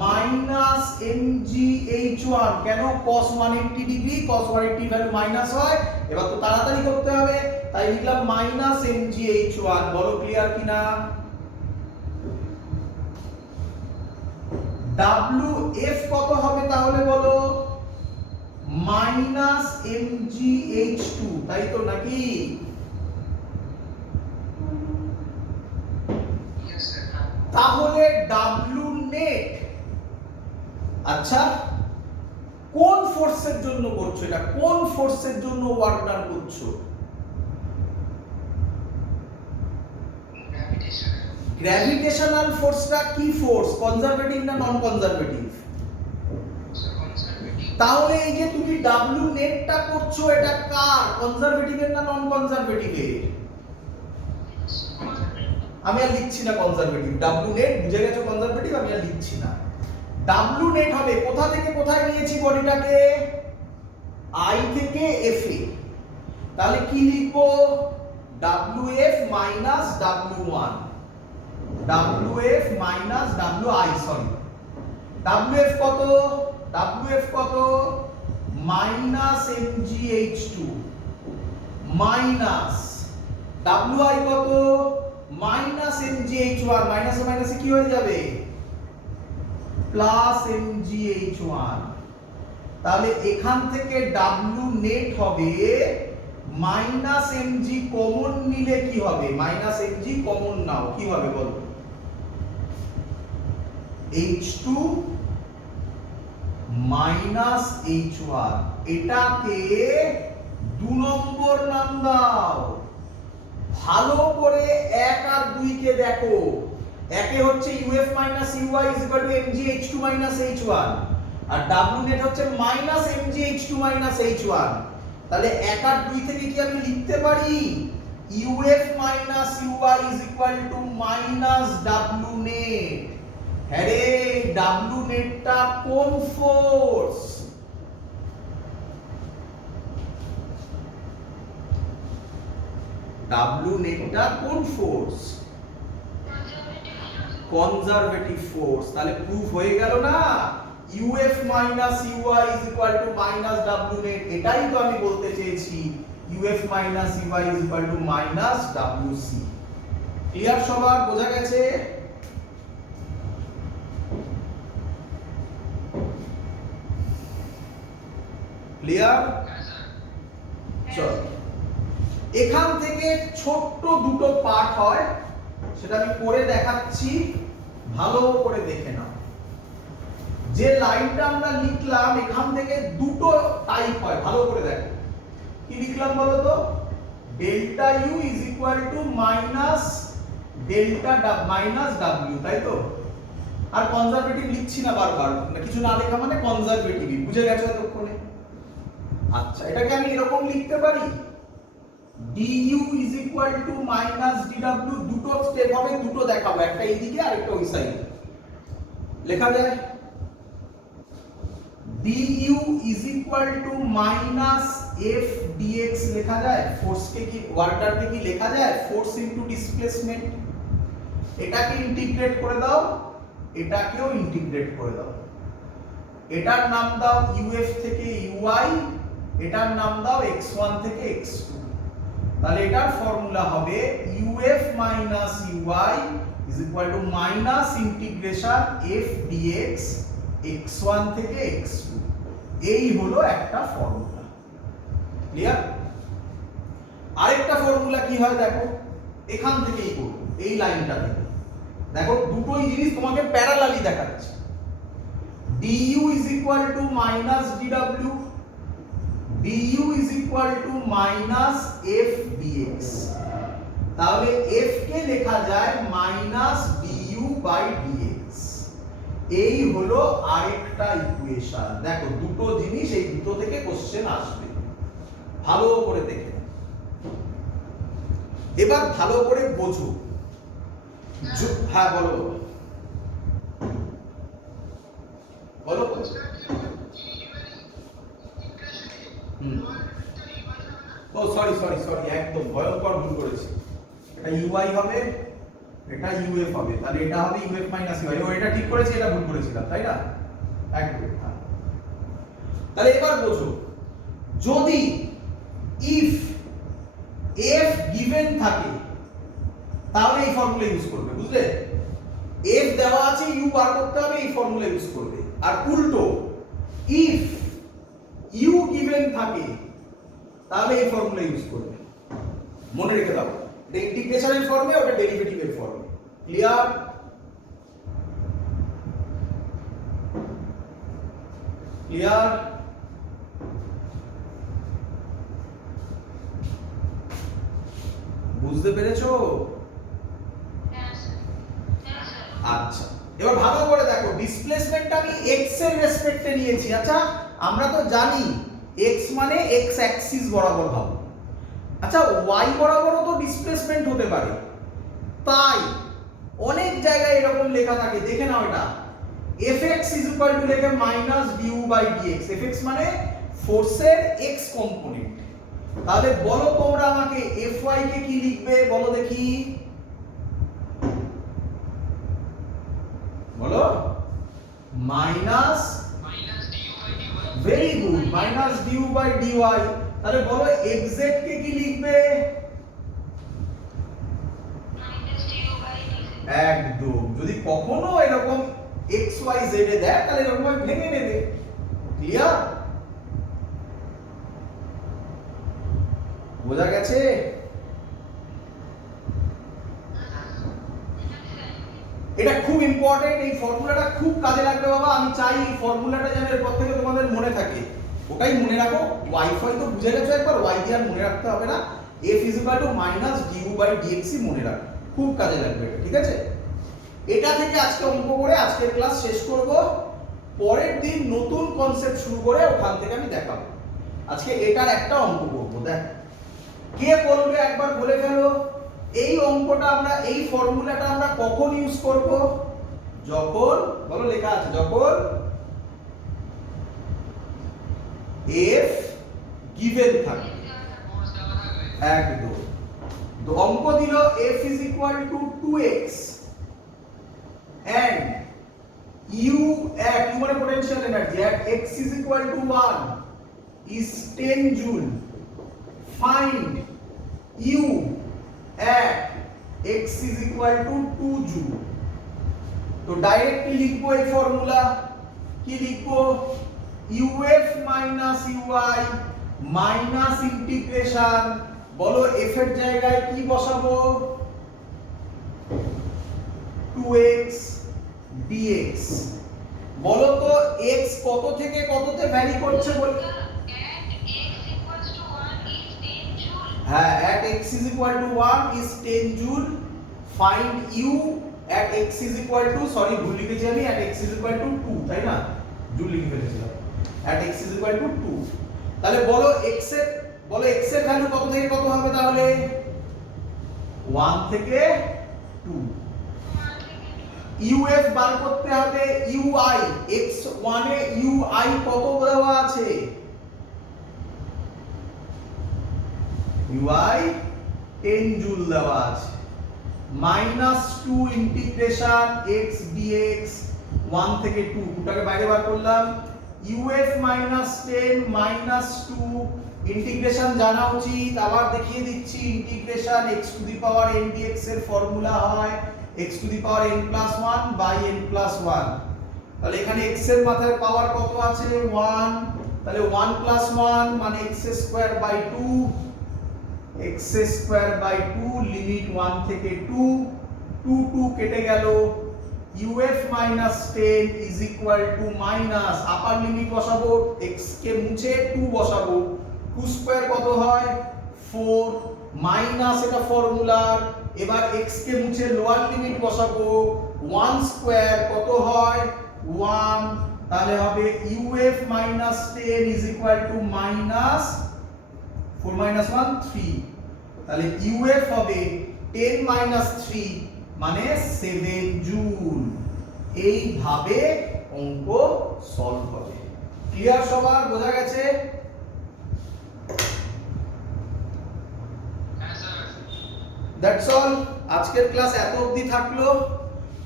মাইনাস mgh1। কেন, cos 180 degree, cos 180 value minus হয়, এবার তো তাড়াতাড়ি করতে হবে, তাই লিখলাম মাইনাস mgh1। বলো ক্লিয়ার কিনা? WF কত হবে তাহলে বলো, মাইনাস mgh2, তাই তো নাকি? তাহলে ডাব্লিউ নেট, আচ্ছা কোন ফোর্সের জন্য করছো এটা, কোন ফোর্সের জন্য ওয়ার্ক ডান করছো? গ্র্যাভিটেশনাল ফোর্সটা কি ফোর্স, কনজারভেটিভ না নন কনজারভেটিভ? তাহলে এই যে তুমি ডাব্লিউ নেটটা করছো এটা কার, কনজারভেটিভের না নন কনজারভেটিভের? আমি আর লিখছি না কনজারভেটিভ, ডাব্লিউ নেট বুঝে গেছো কনজারভেটিভ, আমি আর লিখছি না। ডাব্লিউ নেট হবে কোথা থেকে কোথায় নিয়েছি বডিটাকে, আই থেকে এফ এ, তাহলে কি লিখবো, WF minus W1, WF minus WI, sorry WF কত, WF কত মাইনাস mgh2 মাইনাস WI কত মাইনাস mgh1, মাইনাসে মাইনাসে কি হয়ে যাবে প্লাস mgh1, তাহলে এখান থেকে W নেট হবে মাইনাস mg কমন নিলে কি হবে, মাইনাস mg কমন নাও কি হবে বলো, h2 মাইনাস h1, এটাকে 2 নম্বর নাম দাও। ভালো করে 1 আর 2 কে দেখো, একে হচ্ছে uf minus uy mgh2 minus h1 আর w নেট হচ্ছে মাইনাস mgh2 মাইনাস h1, তাহলে 1 আর 2 থেকে কি আমি লিখতে পারি uf minus uy minus w net. হ্যাঁ রে, w নেটটা কোন ফোর্স, w নেটটা কোন ফোর্স, কনজারভেটিভ ফোর্স। তাহলে প্রুফ হয়ে গেল না, uf minus uy minus w net, এটাই তো আমি বলতে চেয়েছি, uf minus uy minus wc। Clear সবার, বোঝা গেছে? ক্লিয়ার? চল এখান থেকে ছোট্ট দুটো পার্ট হয়, সেটা আমি করে দেখাচ্ছি, ভালো করে দেখে নাও। যে লাইনটা আমরা লিখলাম এখান থেকে দুটো টাইপ হয়, ভালো করে দেখো। কি লিখলাম বলো তো, delta U is equal to minus delta minus W, তাই তো? আর কনজারভেটিভ লিখছি না বারবার, কিছু না লেখা মানে কনজারভেটিভই, বুঝে গেছো এতক্ষণে? আচ্ছা, এটাকে আমি এরকম লিখতে পারি, du is equal to minus dw, দুটো স্টেপ হবে, দুটো দেখাবো, একটা এইদিকে আর একটা ওই সাইডে। লেখা যায় du is equal to minus f dx, লেখা যায় ফোর্স কে কি ওয়ার্কডানকে কি লেখা যায় ফোর্স ইনটু ডিসপ্লেসমেন্ট। এটাকে ইন্টিগ্রেট করে দাও, এটাকেও ইন্টিগ্রেট করে দাও, এটার নাম দাও uf থেকে uy, এটার নাম দাও x1 থেকে x2, তাহলে এটার ফর্মুলা হবে uf minus uy is equal to minus integration f dx x1 থেকে x2, এই হলো একটা ফর্মুলা। ক্লিয়ার? আরেকটা ফর্মুলা কি হয় দেখো, এখান থেকেই করব, এই লাইনটা থেকে দেখো, দুটোই জিনিস তোমাকে প্যারালালি দেখাচ্ছে। du is equal to minus dw, du is equal to minus f dx, তাহলে f কে লেখা যায় minus du by dx, এই হলো আরেকটা ইকুয়েশন। দেখো দুটো জিনিস, এই দুটো থেকে কোশ্চেন আসবে, ভালো করে দেখে এবার ভালো করে বোঝো। হ্যাঁ বলো বলো। ও সরি সরি সরি, একদম ভয়ঙ্কর ভুল করেছি, এটা ইউআই হবে, এটা ইউএফ হবে, তাহলে এটা হবে ইউএফ মাইনাস ইউআই। ও এটা ঠিক করেছি, এটা ভুল করেছিলাম, তাই না? একদম। তাহলে এবার বোঝো, যদি ইফ এফ গিভেন থাকে তাহলে এই ফর্মুলা ইউজ করবে, বুঝলে? এফ দেওয়া আছে, ইউ বার করতে হবে, এই ফর্মুলা ইউজ করবে। আর উল্টো ইফ ইউ গিভেন থাকে তাহলে এই ফর্মুলা ইউজ করবে, মনে রেখে দাও। এটা ইন্টিগ্রেশনের ফর্মে, ওটা ডেরিভেটিভের ফর্মে। ক্লিয়ার? ক্লিয়ার? বুঝতে পেরেছো? আচ্ছা, এবার ভালো করে দেখো, ডিসপ্লেসমেন্টটা আমি x এর রেসপেক্টে নিয়েছি। আচ্ছা, আমরা তো জানি x মানে x অ্যাক্সিস বরাবর ভাবো। আচ্ছা, y বরাবরও তো ডিসপ্লেসমেন্ট হতে পারে, তাই অনেক জায়গায় এরকম লেখা থাকে, দেখে নাও এটা fx লেখে -du/dx। fx মানে ফোর্সের x কম্পোনেন্ট। তাহলে বলো তোমরা আমাকে fy কে কি লিখবে বলো দেখি, বলো। Minus, very good, -du/dy। তাহলে বলো xz কে কি লিখবে? একদম। যদি কখনো এরকম x y z এ দেয় তাহলে এরকম ভেঙে নেবে। ক্লিয়ার? বোঝা গেছে? এটা খুব ইম্পর্টেন্ট, এই ফর্মুলাটা খুব কাজে লাগবে বাবা। আমি চাই এই ফর্মুলাটা যেন এরপর থেকে তোমাদের মনে থাকে। ওটাই মনে রাখো। ওয়াইফাই তো বুঝে গেছো একবার, ওয়াই দিয়ে আর মনে রাখতে হবে না। f -du/dx মনে রাখো, খুব কাজে লাগবে এটা, ঠিক আছে? এটা থেকে আজকে অঙ্ক করে আজকের ক্লাস শেষ করব। পরের দিন নতুন কনসেপ্ট শুরু করে ওখান থেকে আমি দেখাবো। আজকে এটার একটা অঙ্ক করব। দেখ, কে বলবে একবার বলে ফেলো, এই অঙ্কটা আমরা, এই ফর্মুলাটা আমরা কখন ইউজ করব? যখন, বলো লেখা আছে, যখন f given থাকবে। একদম। তো অঙ্ক দিল f = 2x and u at, u মানে potential energy, at x = 1 is 10 joule. Find u at x = 2 joule. তো ডাইরেক্টলি লিখবো এই ফর্মুলা। কি লিখবো? uf minus uy minus integration, বলো f এর জায়গায় কি বসাবো? 2x dx। বলো তো x কত থেকে কততে ভ্যারি করছে বল? হ্যাঁ, at x = 1 is 10 joule. Find u at x = sorry ভুল লিখেছি আমি, at x = 2, তাই না? জুল লিখে ফেলেছিলাম। at x = 2। তাহলে বলো x এর, বলো x এর ভ্যালু কত থেকে কত হবে তাহলে? 1 থেকে 2। uf বার করতে হবে, ui x1 এ ui কত দেওয়া আছে? ui 10 জুল দেওয়া আছে। -2 ইন্টিগ্রেশন x dx 1 থেকে 2, দুটাকে বাইরে বার করলাম। uf -10 -2 ইন্টিগ্রেশন জানা উচিত, আবার দেখিয়ে দিচ্ছি। ইন্টিগ্রেশন x⁴n dx এর ফর্মুলা হয় x⁴n+1/n+1। তাহলে এখানে x এর মাথায় পাওয়ার কত আছে? 1। তাহলে 1 + 1 মানে x²/2, x²/2 লিমিট 1 থেকে 2, 2 কেটে গেল। uf -10 মাইনাস, আপার লিমিট বসাবো, x কে মুছে 2 বসাবো, 2² কত হয়? 4 মাইনাস, এটা ফর্মুলার। এবার x কে মুছে লোয়ার লিমিট বসাবো, 1² কত হয়? 1। তাহলে হবে uf -10 -4 - 1 3। তাহলে uf হবে 10 - 3 মানে 7 জুল। এইভাবে অঙ্ক সলভ হবে। ক্লিয়ার সবার? বোঝা গেছে? That's all. আজকের ক্লাস এত অবধি থাকলো।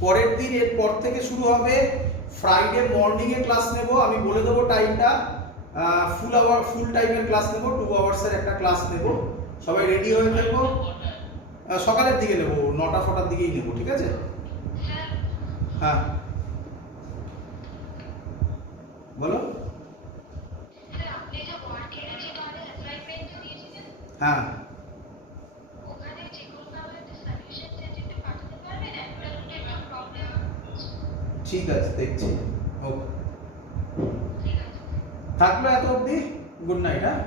পরের দিন এর পর থেকে শুরু হবে ফ্রাইডে মর্নিং এ ক্লাস নেব। আমি বলে দেবো টাইমটা, ফুল টাইমের ক্লাস নেব, 2 আওয়ার্সের একটা ক্লাস নেব। সবাই রেডি হয়ে থাকবো। সকালের দিকে নেব, 9টা-4টার দিকেই নেব, ঠিক আছে? হ্যাঁ বলো। হ্যাঁ ঠিক আছে, দেখছি। ওকে। থাকলো এত অবধি, গুড নাইট। হ্যাঁ।